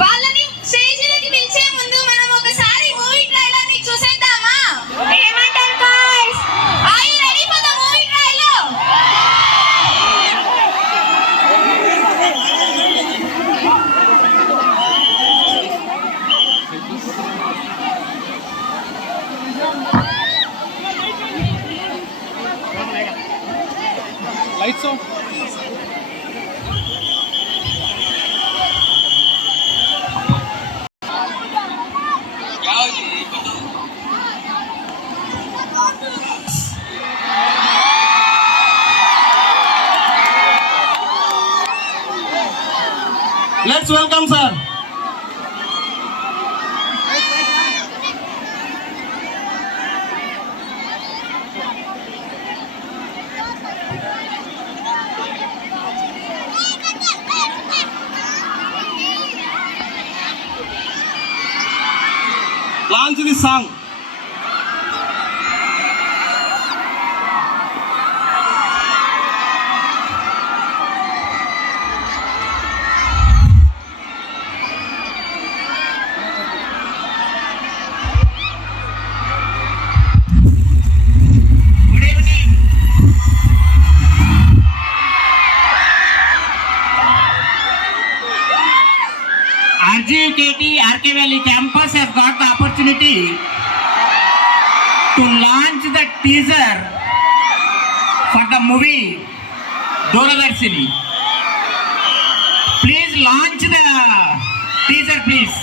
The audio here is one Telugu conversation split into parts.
వాళ్ళని స్టేజ్లోకి పిలిచే ముందు మనం ఒకసారి మూవీ ట్రైలర్ ని చూసేద్దామా? ఏమంటారు guys? Are you ready for the movie trailer? Lights on. Let's welcome sir. Launch this song. RGKT RK Valley campus has got the opportunity to launch the teaser for the movie Doordarsini. Please launch the teaser, please.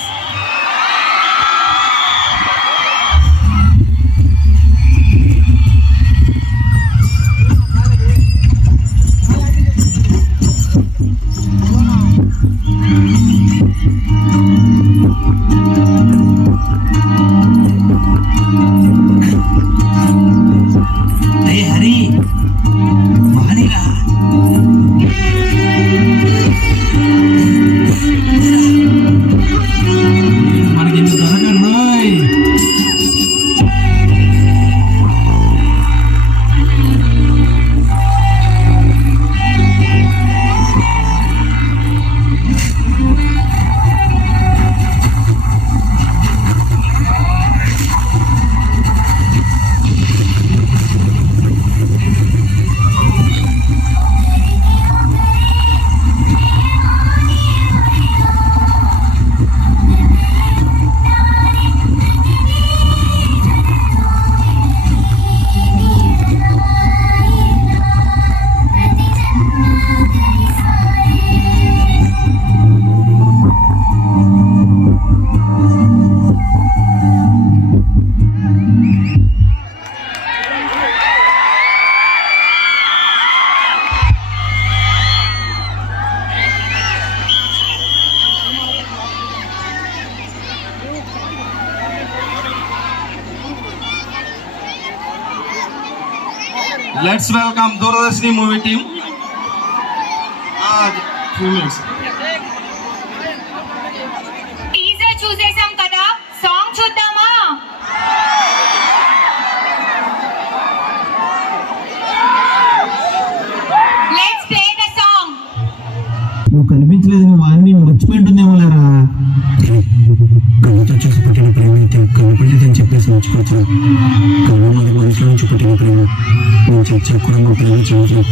Let's welcome Doordarsini movie team. Few minutes. Teaser చూసేసాం కదా, సాంగ్ చూద్దామా? Let's play the song. నువ్వు కనిపించలేదు, నువ్వు వారిని మర్చిపోయింటుందేమో లేరా. కళ్ళతో చూసి పుట్టిన ప్రేమ అయితే కళ్ళు పట్టిదని చెప్పేసి మర్చిపోవచ్చు. కళ్ళు మరి మనసులో నుంచి పుట్టిన ప్రేమ నేను చచ్చా కూడా మా ప్రేమ చేయట్లేదు.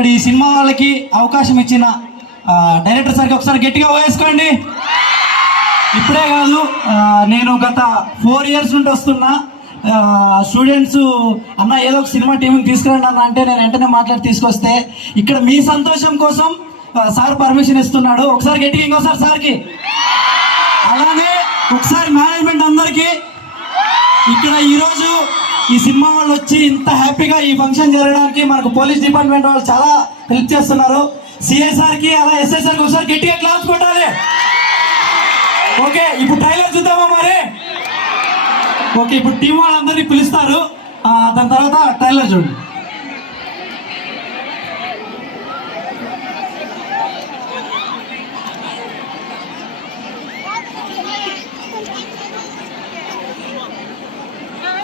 ఇక్కడ ఈ సినిమా వాళ్ళకి అవకాశం ఇచ్చిన డైరెక్టర్ సార్కి ఒకసారి గట్టిగా వేసుకోండి. ఇప్పుడే కాదు, నేను గత 4 years నుండి వస్తున్నా. స్టూడెంట్స్ అన్న ఏదో ఒక సినిమా టీంని తీసుకురండి అన్న అంటే నేను వెంటనే మాట్లాడి తీసుకొస్తే ఇక్కడ మీ సంతోషం కోసం సార్ పర్మిషన్ ఇస్తున్నాడు. ఒకసారి గట్టిగా ఇంకోసారి సార్కి, అలానే ఒకసారి మేనేజ్మెంట్ అందరికీ. ఇక్కడ ఈరోజు ఈ సినిమా వాళ్ళు వచ్చి ఇంత హ్యాపీగా ఈ ఫంక్షన్ జరగడానికి మనకు పోలీస్ డిపార్ట్మెంట్ వాళ్ళు చాలా హెల్ప్ చేస్తున్నారు. సిఐ సార్కి అలా ఎస్ఐ సార్కి ఒకసారి గట్టిగా క్లాస్ కొట్టాలి. ఓకే, ఇప్పుడు ట్రైలర్ చూద్దామా మరి? ఓకే, ఇప్పుడు టీం వాళ్ళందరినీ పిలుస్తారు, దాని తర్వాత ట్రైలర్ చూడండి.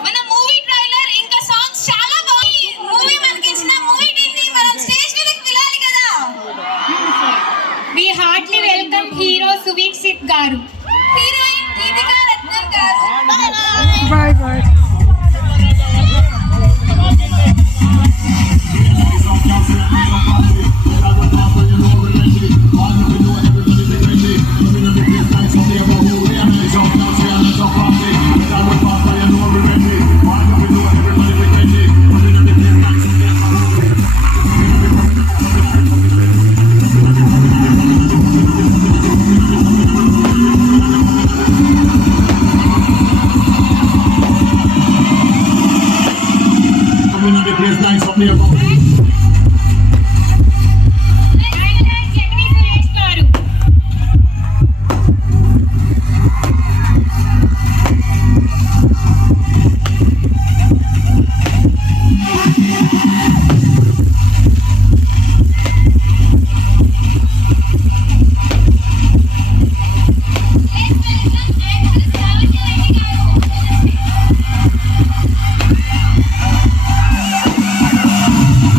మన మూవీ ట్రైలర్ ఇంకా సాంగ్స్ చాలా బాగుంది. మూవీ మనకి ఇచ్చిన మూవీ టీం ని మనం స్టేజ్ మీదకి పిలాలి కదా. We heartily welcome hero Suvikshit garu. Heroine Deepika Ratnan గారు. Jagni Suresh garu.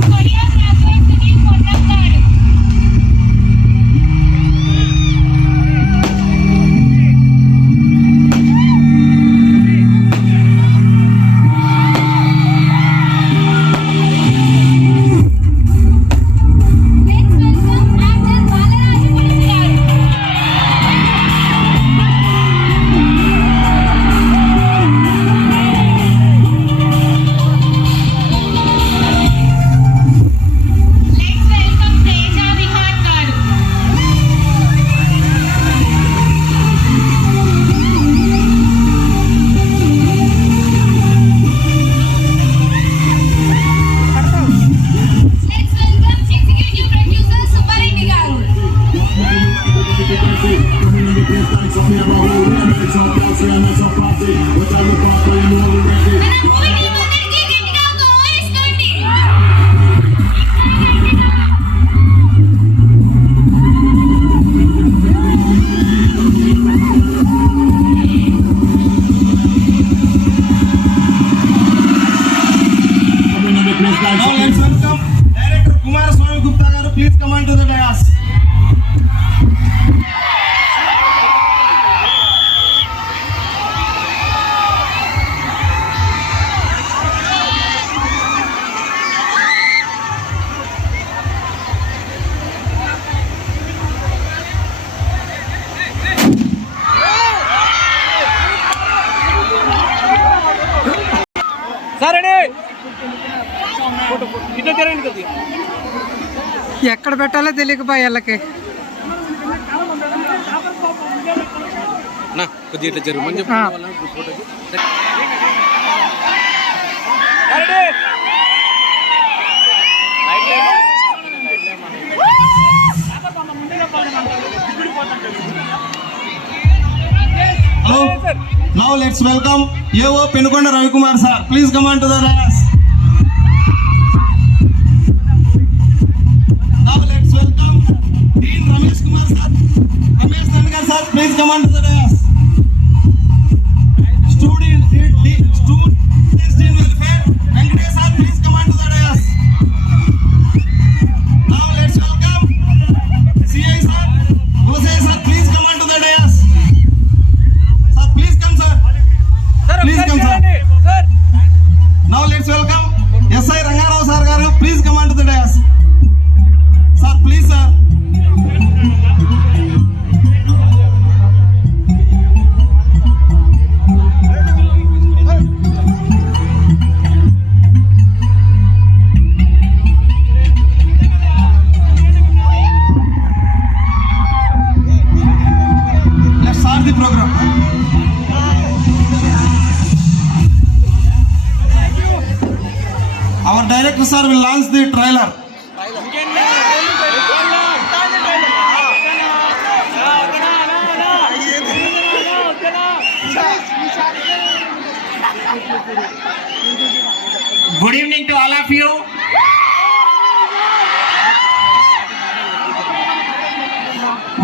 Choreographer Sunil Potram garu. Let's welcome actor Balaraju పులుసు గారు. Let's welcome Teja Vihar garu. Let's welcome executive producer Subbareddy గారు. మన మూవీ టీం అందరికీ గట్టిగా ఒక ఓ వేసుకోండి. Now let's welcome Director Kumaraswamy Gupta garu. Please come on to the dais. ఎక్కడ పెట్టాలో తెలియకపోయి వాళ్ళకి. Hello. Now let's welcome AO Penukonda Ravikumar sir. Please come on to the dais. Now let's welcome Dean Ramesh Kumar sir. Ramesh Tandkar sir, please come on to the dais. Student welfare, Venkatesh sir, please come on to the dais. Now let's welcome CI sir, Jose sir, please come on to the dais. Sir, please come sir. Please come sir. Now let's welcome SI Rangarao sir garu, please come on to the dais. sir will launch the trailer. Good evening to all of you.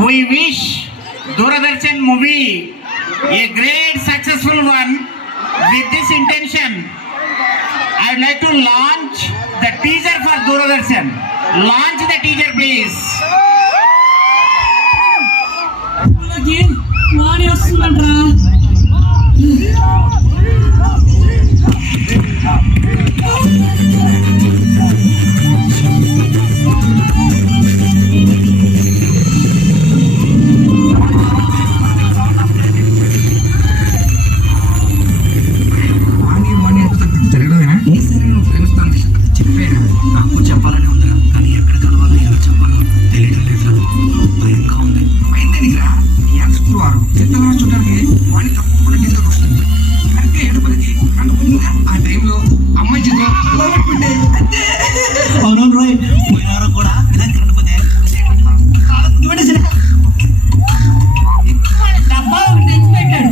We wish Doordarshan movie a great successful one. With this intention, I would like to launch the teaser for Doordarshan. Launch the teaser, please. నాకు చెప్పాలని ఉందిరా, కానీ ఎక్కడ కలవాలో ఎలా చెప్పాలో తెలియడం లేదురా. భయంగా ఉంది. భయందేనికిరా? శుక్రవారం చిత్తగా చూడడానికి వాడిని తప్పకుండా తీసుకొస్తుంది. కరెక్ట్గా 7:10కి అనుకుంటుందా ఆ టైంలో అమ్మాయి చేతిలో పెట్టే అవును రోయ్, పోయినారు కూడా ఇలా కనపదే డబ్బా ఒకటి తెచ్చి పెట్టాడు.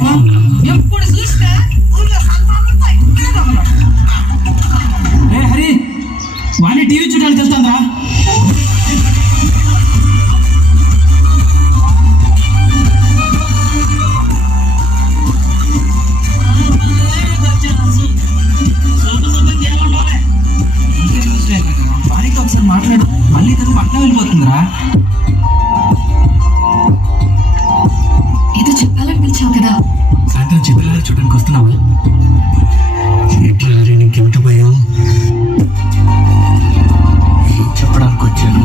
ఎప్పుడు చూసినా ఊళ్ళో సంతానంతా ఇక్కడే దొంగలు. హరి వాడిని టీవీ చూడడానికి వెళ్తాందా? వారికి ఒకసారి మాట్లాడు, మళ్ళీ తను పట్నం వెళ్ళిపోతుందిరా. ఏదో చెప్పాలని పిలిచావు కదా. సాయంత్రం చిత్రాలు చూడడానికి వస్తున్నావా? ఎట్లా నీకెంత భయం? చెప్పడానికి వచ్చాను,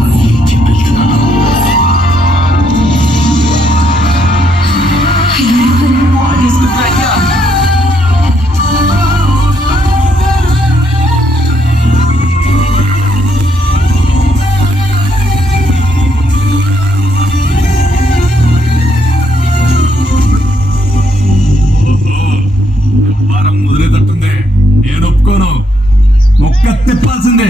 చెప్పి వెళ్తున్నాను. వారం మొదలైనట్టుంది. నేను ఒప్పుకోను. మొక్క తిప్పాల్సిందే.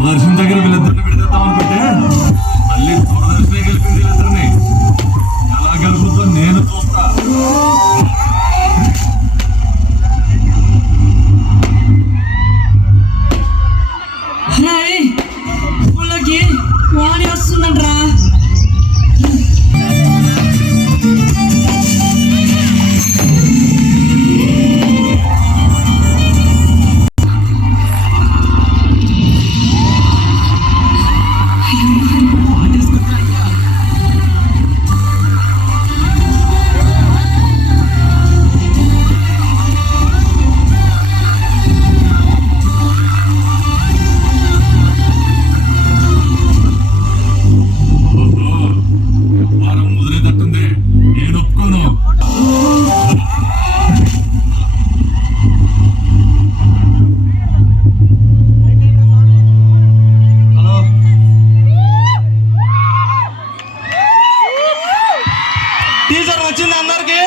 దూరదర్శన్ దగ్గర వీళ్ళిద్దరిని విడదీద్దాం అనుకుంటే మళ్ళీ దూరదర్శనే గెలిపింది వీళ్ళిద్దరిని. ఎలా గెలుపుతో నేను చూస్తా. ఊళ్ళోకి వాణి వస్తుందంట్రా. వారం మొదలైనట్టుంది. నేను ఒప్పుకోను. హలో, టీచర్ వచ్చింది అందరికి?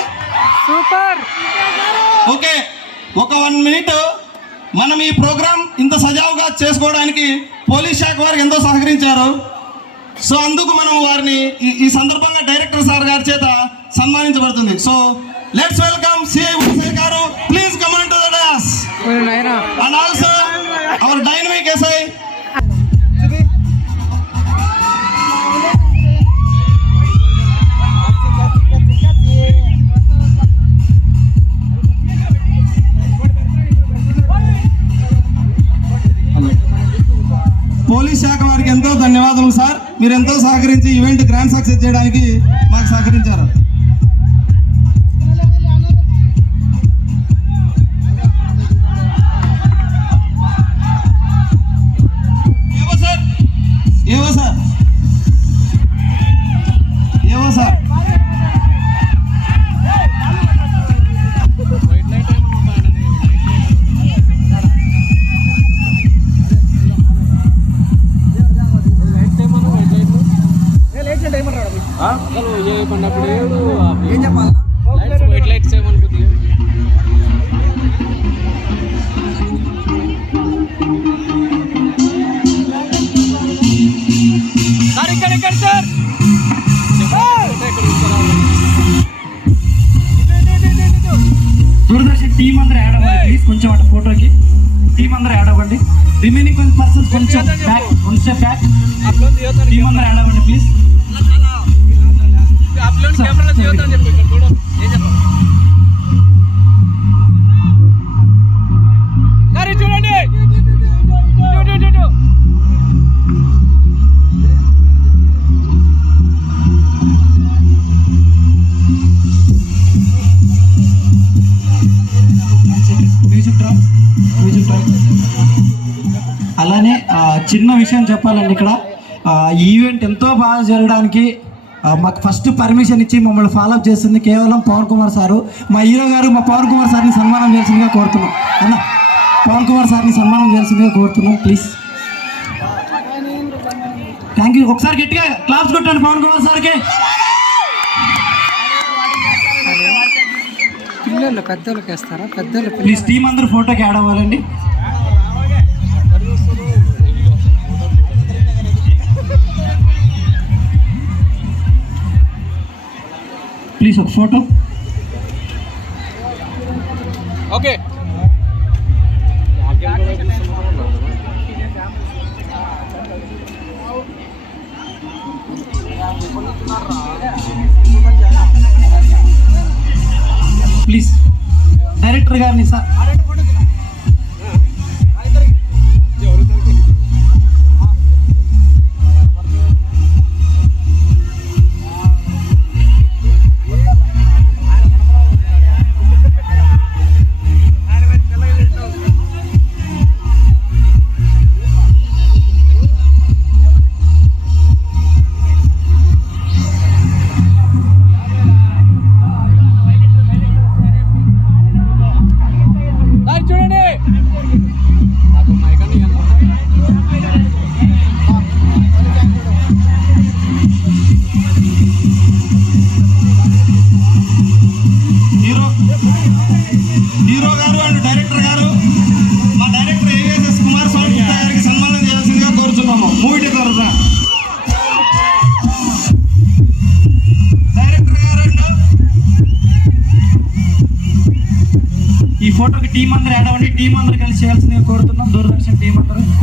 సూపర్. ఓకే, ఒక 1 minute. మనం ఈ ప్రోగ్రామ్ ఇంత సజావుగా చేసుకోవడానికి పోలీస్ శాఖ వారికి ఎంతో సహకరించారు. సో అందుకు మనం వారిని ఈ సందర్భంగా డైరెక్టర్ సార్ గారి చేత సన్మానించబడుతుంది. సో లెట్స్ వెల్కమ్ సిఐ గారు. Please come on to the dais. And also our dynamic SI. Police శాఖ వారికి ఎంతో ధన్యవాదాలు సార్. మీరు ఎంతో సహకరించి ఈవెంట్ గ్రాండ్ సక్సెస్ చేయడానికి మాకు సహకరించారు. ఏవో సార్ దూరదర్శన్ టీం అందరూ యాడ్ అవ్వండి ప్లీజ్. కొంచెం అటు ఫోటోకి టీం అందరూ యాడ్ అవ్వండి. రిమైనింగ్ కొంచెం పర్సన్స్ కొంచెం బ్యాక్ టీం అందరూ యాడ్ అవ్వండి ప్లీజ్. అలానే చిన్న విషయం చెప్పాలండి, ఇక్కడ ఈవెంట్ ఎంతో బాగా జరగడానికి మాకు ఫస్ట్ పర్మిషన్ ఇచ్చి మమ్మల్ని ఫాలోఅప్ చేస్తుంది కేవలం పవన్ కుమార్ సారు. మా హీరో గారు మా పవన్ కుమార్ సార్ని సన్మానం చేయాల్సిందిగా కోరుతున్నాం. అన్న పవన్ కుమార్ సార్ని సన్మానం చేయాల్సిందిగా కోరుతున్నాం ప్లీజ్. Thank you. ఒకసారి గట్టిగా క్లాప్స్ కొట్టండి పవన్ కుమార్ సార్కి. పిల్లలు పెద్దోళ్ళకి వేస్తారా? పెద్దోళ్ళు ప్లీజ్ టీం అందరూ ఫోటోకి యాడ్ అవ్వాలండి. ప్లీజ్ ఒక ఫోటో. ఓకే ప్లీజ్ డైరెక్టర్ గారిని సార్. చూడండి హీరో గారు అండ్ డైరెక్టర్ గారు, మా డైరెక్టర్ ఏవిఎస్ కుమార్ స్వామి గుప్తా గారికి సన్మానం చేయాల్సిందిగా కోరుచున్నాము. మూవీ తరఫున డైరెక్టర్ గారు అండ్ ఈ ఫోటోకి టీం అందరూ యాడ్ అవ్వండి. టీం అందరూ కలిసి చేయాల్సిందిగా కోరుతున్నాం. దూరదర్శన్ టీం అందరూ చూడండి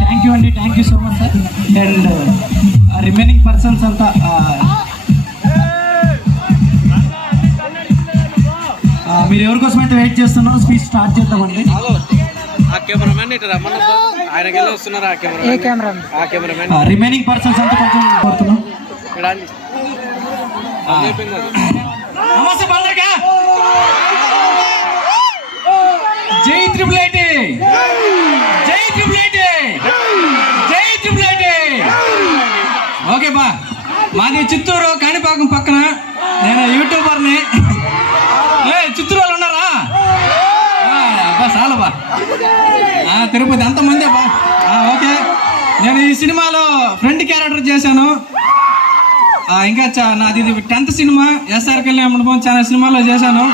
థ్యాంక్ యూ అండి. Thank you so much sir. And remaining persons అంతా మీరు ఎవరి కోసం అయితే వెయిట్ చేస్తున్నారో స్పీచ్ స్టార్ట్ చేద్దామండి. ఆ కెమెరామెన్ ఇటు రమ్మన్న ఆయనకి వెళ్ళి వస్తున్నారు. ఆ కెమెరామెన్ రిమైనింగ్ పర్సన్స్ అంతా కొంచెం కోరుతున్నాం. నమస్తే బాలరేఖ. జై ట్రిపుల్ ఐటీ, జై ట్రిపుల్ ఐటీ, జై ట్రిపుల్ ఐటీ. ఓకే బా, మాది చిత్తూరు కాణిపాకం పక్కన. నేను యూట్యూబర్ని. చిత్తూరు వాళ్ళు ఉన్నారా? బా చాలా బా. తిరుపతి అంతమందే బా. ఓకే, నేను ఈ సినిమాలో ఫ్రెండ్ క్యారెక్టర్ చేశాను. ఇంకా నాది ఇది 10th సినిమా. ఎస్ఆర్ కళ్యాణ్ మండపం చాలా సినిమాలో చేశాను.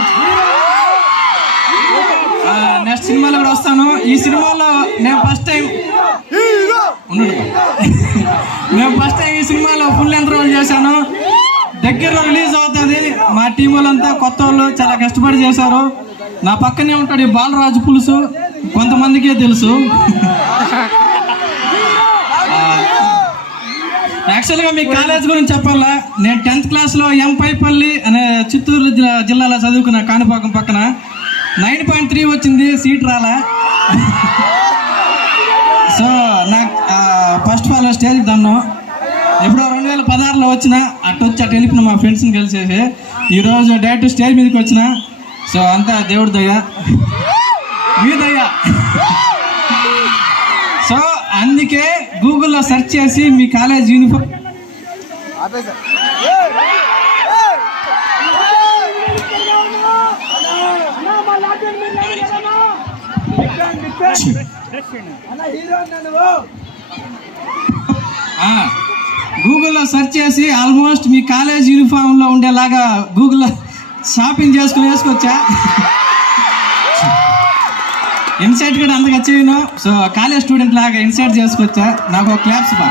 నెక్స్ట్ సినిమాలో కూడా వస్తాను. ఈ సినిమాలో నేను ఫస్ట్ టైం ఈ సినిమాలో ఫుల్ లెంత్ రోల్ చేశాను. దగ్గరలో రిలీజ్ అవుతుంది. మా టీం వాళ్ళంతా కొత్త వాళ్ళు చాలా కష్టపడి చేశారు. నా పక్కనే ఉంటాడు ఈ బాలరాజు పులుసు, కొంతమందికే తెలుసు. యాక్చువల్గా మీ కాలేజ్ గురించి చెప్పాలా, నేను 10th క్లాస్లో ఎంపైపల్లి అనే చిత్తూరు జిల్లాలో చదువుకున్న కాణిపాకం పక్కన 9.3 వచ్చింది, సీట్ రాలా. సో నాకు ఫస్ట్ ఆఫ్ ఆల్ స్టేజ్కి దండం. ఎప్పుడో 2016లో వచ్చిన అటు వెళ్ళిపోయిన మా ఫ్రెండ్స్ని కలిసేసి ఈరోజు డైరెక్ట్ స్టేజ్ మీదకి వచ్చిన. సో అంతా దేవుడి దయ, మీ దయ. సో అందుకే గూగుల్లో సెర్చ్ చేసి మీ కాలేజ్ యూనిఫామ్ గూగుల్లో సెర్చ్ చేసి ఆల్మోస్ట్ మీ కాలేజ్ యూనిఫామ్లో ఉండేలాగా గూగుల్లో షాపింగ్ చేసుకుని వేసుకొచ్చా. ఇన్సైట్ కూడా అంతగా చేయను. సో కాలేజ్ స్టూడెంట్ లాగా ఇన్సైట్ చేసుకొచ్చా. నాకు ఒక క్లాప్స్ బా.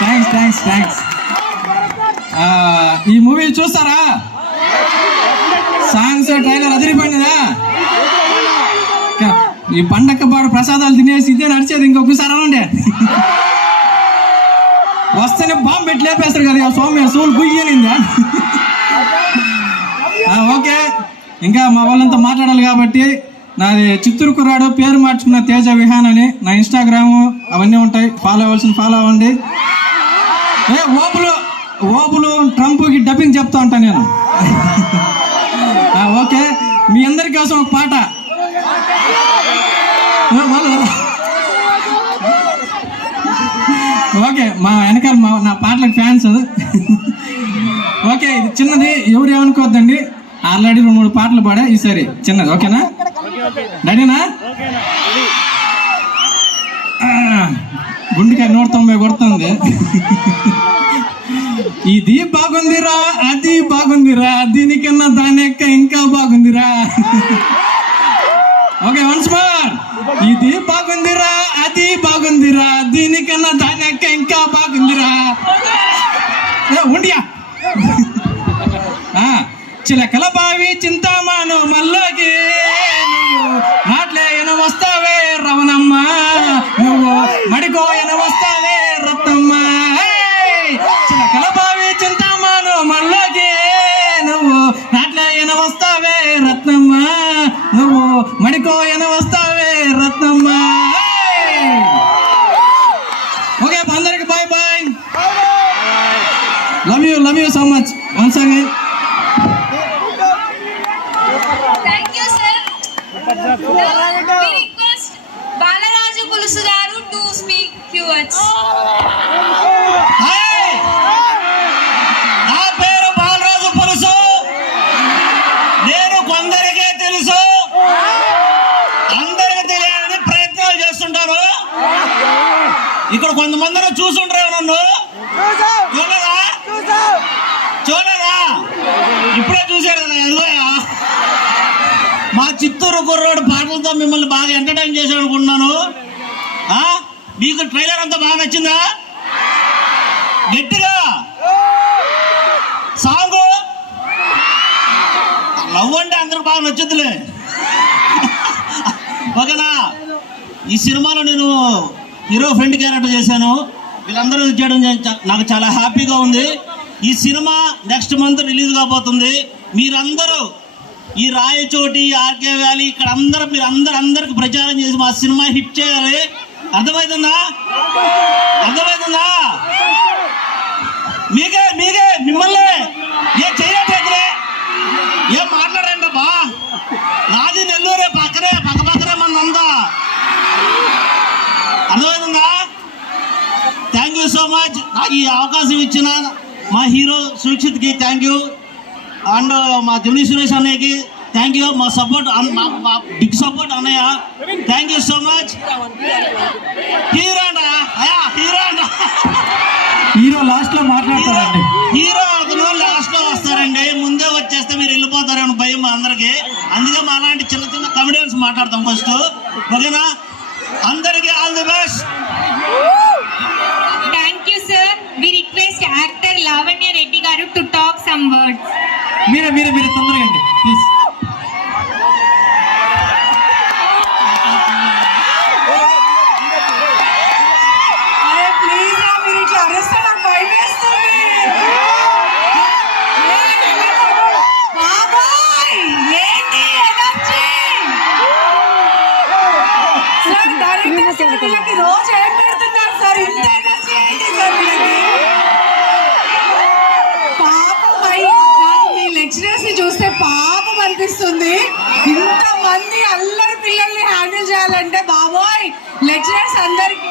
థ్యాంక్స్. ఈ మూవీ చూస్తారా? సాంగ్స్ ట్రైలర్ అదిరిపోయినదా? ఈ పండక్క పాడు ప్రసాదాలు తినేసి ఇదే నడిచేది. ఇంకొకసారి అనండి, వస్తేనే బాంబు పెట్టి లేపేస్తారు కదా సోమ్య, సోలు గుయ్యనిందా? ఓకే, ఇంకా మా వాళ్ళంతా మాట్లాడాలి కాబట్టి నాది చిత్తూరు కుర్రాడు, పేరు మార్చుకున్న తేజ విహాన్ అని. నా ఇన్స్టాగ్రామ్ అవన్నీ ఉంటాయి, ఫాలో అవ్వాల్సిన అవ్వండి. ఓపులు ట్రంప్కి డబ్బింగ్ చెప్తా ఉంటాను నేను. ఓకే, మీ అందరి కోసం ఒక పాట. ఓకే, మా వెనకాల నా పాటలకు ఫ్యాన్స్. ఓకే, ఇది చిన్నది, ఎవరు ఏమనుకోవద్దండి. ఆల్రెడీ 2-3 పాటలు పాడా, ఈసారి చిన్నది. ఓకేనా? రెడీనా? గుండెకాయ 190 కొడుతుంది. ఇది బాగుందిరా, అది బాగుందిరా, దీనికన్నా దానెక్క ఇంకా బాగుందిరా. Okay, once more. ఇది బాగుందిరా, అది బాగుందిరా, దీనికన్నా దానెక్క ఇంకా బాగుందిరా. ఉండియా చిలకల బావి చింతామాను మల్లోకి నువ్వు నాట్లేయన వస్తావే రవణమ్మ, నువ్వు మడికోయన వస్తావే రత్నమ్మ. చిలకల బావి చింతామాను మల్లోకి నువ్వు నాట్లేయన వస్తావే రత్నమ్మ, నువ్వు మడికోయన వస్తావే రత్నమ్మ. ఓకే, అందరికి bye. Love you so much once again. Thank you, sir. We request Balaraju Pulusu garu to speak few words. నా పేరు బాలరాజు పులుసు. నేను కొందరికే తెలుసు, అందరికి తెలియాలని ప్రయత్నాలు చేస్తుంటారు. ఇక్కడ కొంతమందిని చూసుంటారు. నన్ను చూడరా? ఇప్పుడే చూశారు కదా. ఎదుగుయా, మా చిత్తూరు కుర్రోడు పాటలతో మిమ్మల్ని బాగా ఎంటర్టైన్ చేశాడు అనుకుంటున్నాను. మీకు ట్రైలర్ అంతా బాగా నచ్చిందా? గట్టిగా సాంగ్ లవ్ అంటే అందరికి బాగా నచ్చుద్దిలే. ఓకేనా? ఈ సినిమాలో నేను హీరో ఫ్రెండ్ క్యారెక్టర్ చేశాను. వీళ్ళందరూ చేయడం నాకు చాలా హ్యాపీగా ఉంది. ఈ సినిమా నెక్స్ట్ మంత్ రిలీజ్ కాబోతుంది. మీరందరూ ఈ రాయచోటి, ఆర్కే వ్యాలీ ఇక్కడ అందరికి ప్రచారం చేసి మా సినిమా హిట్ చేయాలి. అర్థమవుతుందా? మీకే మిమ్మల్ని ఏం చేయట్లేదులే, ఏం మాట్లాడండి బా. నాది నెల్లూరే, పక్కనే మనంతా. అర్థమవుతుందా? Thank you so much. నాకు ఈ అవకాశం ఇచ్చిన మా హీరో సురక్షిత్కి థ్యాంక్ యూ, అండ్ మా జమినీ సురేష్ అన్నయ్యకి థ్యాంక్ యూ. మా సపోర్ట్, మా బిగ్ సపోర్ట్ అన్నయ్య, thank you so much. Hero last లో మాట్లాడతారండి. హీరో అతను లాస్ట్ లో వస్తారండి. ముందే వచ్చేస్తే మీరు వెళ్ళిపోతారేమో భయం మా అందరికి. అందుకే మా అలాంటి చిన్న కమెడియన్స్ మాట్లాడతాం ఫస్ట్. ఓకేనా? అందరికి all the best. Thank you, sir. We request actor Lavanya Reddy garu to talk some words. మీరు తొందరగా అండి ప్లీజ్. ప్లీజ్ మీరు ఇట్లా అనిపిస్తుంది. ఇంతమంది అల్లరి పిల్లల్ని హ్యాండిల్ చేయాలంటే బాబోయ్ లెక్చరర్స్ అందరికి.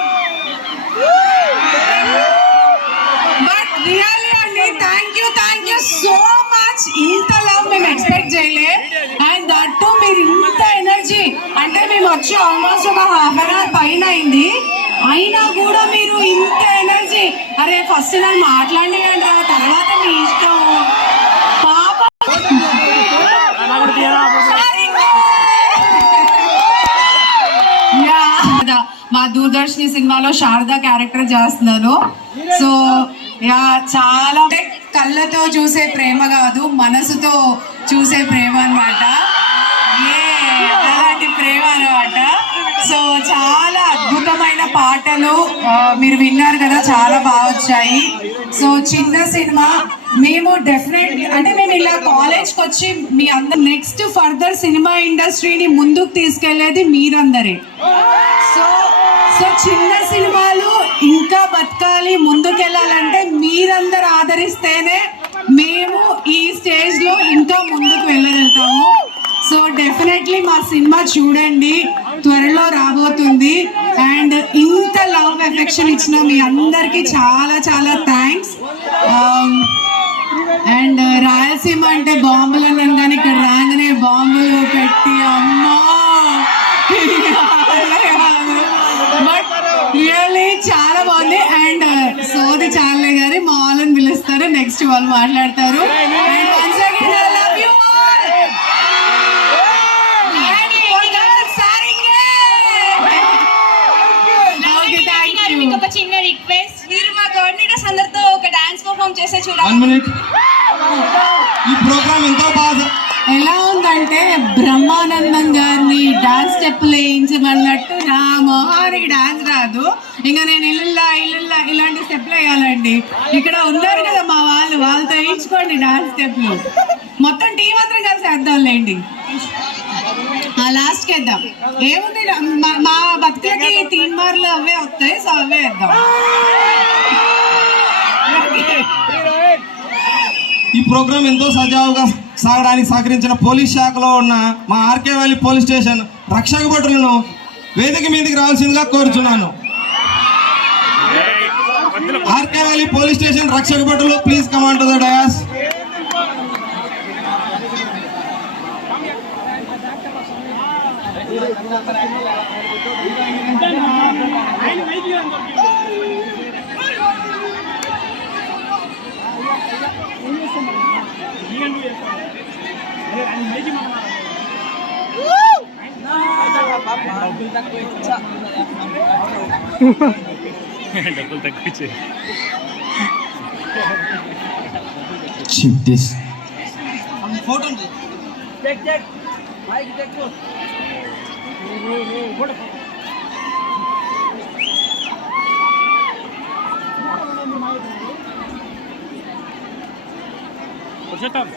బట్ రియల్లీ అండి థ్యాంక్ యూ సో మచ్. ఇంత లవ్ మేము ఎక్స్పెక్ట్ చేయలే. అండ్ దట్ టు మీరు ఇంత ఎనర్జీ, అంటే మేము వచ్చి ఆల్మోస్ట్ ఒక హాఫ్ అన్ అవర్ పైన అయింది, అయినా కూడా మీరు ఇంత ఎనర్జీ. అరే ఫస్ట్ నన్ను మాట్లాడినండి, తర్వాత మీ ఇష్టం. పాప మా దూరదర్శిని సినిమాలో శారదా క్యారెక్టర్ చేస్తున్నాను. సో యా చాలా కళ్ళతో చూసే ప్రేమ కాదు, మనసుతో చూసే ప్రేమ అన్నమాట. అలాంటి ప్రేమ అన్నమాట. సో చాలా అద్భుతమైన పాటలు మీరు విన్నారు కదా, చాలా బాగా వచ్చాయి. సో చిన్న సినిమా. మేము డెఫినెట్ అంటే మేము ఇలా కాలేజ్కి వచ్చి మీ అందరు నెక్స్ట్ ఫర్దర్ సినిమా ఇండస్ట్రీని ముందుకు తీసుకెళ్లేది మీరందరే. సో చిన్న సినిమాలు ఇంకా బతకాలి, ముందుకెళ్ళాలంటే మీరందరూ ఆదరిస్తేనే మేము ఈ స్టేజ్ లో ఇంకా ముందుకు వెళ్ళగలుగుతాము. సో డెఫినెట్లీ మా సినిమా చూడండి, త్వరలో రాబోతుంది. అండ్ ఇంత లవ్ ఎఫెక్షన్ ఇచ్చిన మీ అందరికి చాలా చాలా థ్యాంక్స్. అండ్ రాయలసీమ అంటే బాంబులు అన్నాను కానీ ఇక్కడ రాగానే బాంబులు పెట్టి అమ్మా, బట్ రియల్లీ చాలా బాగుంది. అండ్ సోది చాలే గారి మా వాళ్ళని పిలుస్తారు, నెక్స్ట్ వాళ్ళు మాట్లాడతారు. And once again I love you all. మీకు ఒక చిన్న రిక్వెస్ట్, మీరు మా కోఆర్డినేటర్స్ అందరితో ఒక డాన్స్ పర్ఫామ్ చేస్తే 1 చూడాలి. minute. ఈ ప్రోగ్రామ్ ఎంతో బాగా ఎలా ఉందంటే బ్రహ్మానందం గారిని డాన్స్ స్టెప్పులు వేయించమన్నట్టు నా మొహానికి డాన్స్ రాదు, ఇంకా నేను ఇల్లుల్లా ఇలాంటి స్టెప్లు వేయాలండి. ఇక్కడ ఉన్నారు కదా మా వాళ్ళతో వేయించుకోండి డాన్స్ స్టెప్లు. మొత్తం టీం మాత్రం కలిసి వేద్దాంలేండి, లాస్ట్కి వేద్దాం. ఏముంది మా భక్తులకి తీన్మార్లు అవే వస్తాయి, సో అవే వేద్దాం. ఈ ప్రోగ్రాం ఎంతో సజావుగా సాగడానికి సహకరించిన పోలీస్ శాఖలో ఉన్న మా ఆర్కే వ్యాలీ పోలీస్ స్టేషన్ రక్షక భటులను వేదిక మీదకి రావాల్సిందిగా కోరుచున్నాను. ఆర్కే వ్యాలీ పోలీస్ స్టేషన్ రక్షక భటులు please come on to the dais. డబ్బులు తక్కువ ఫోటో కూర్చోతాం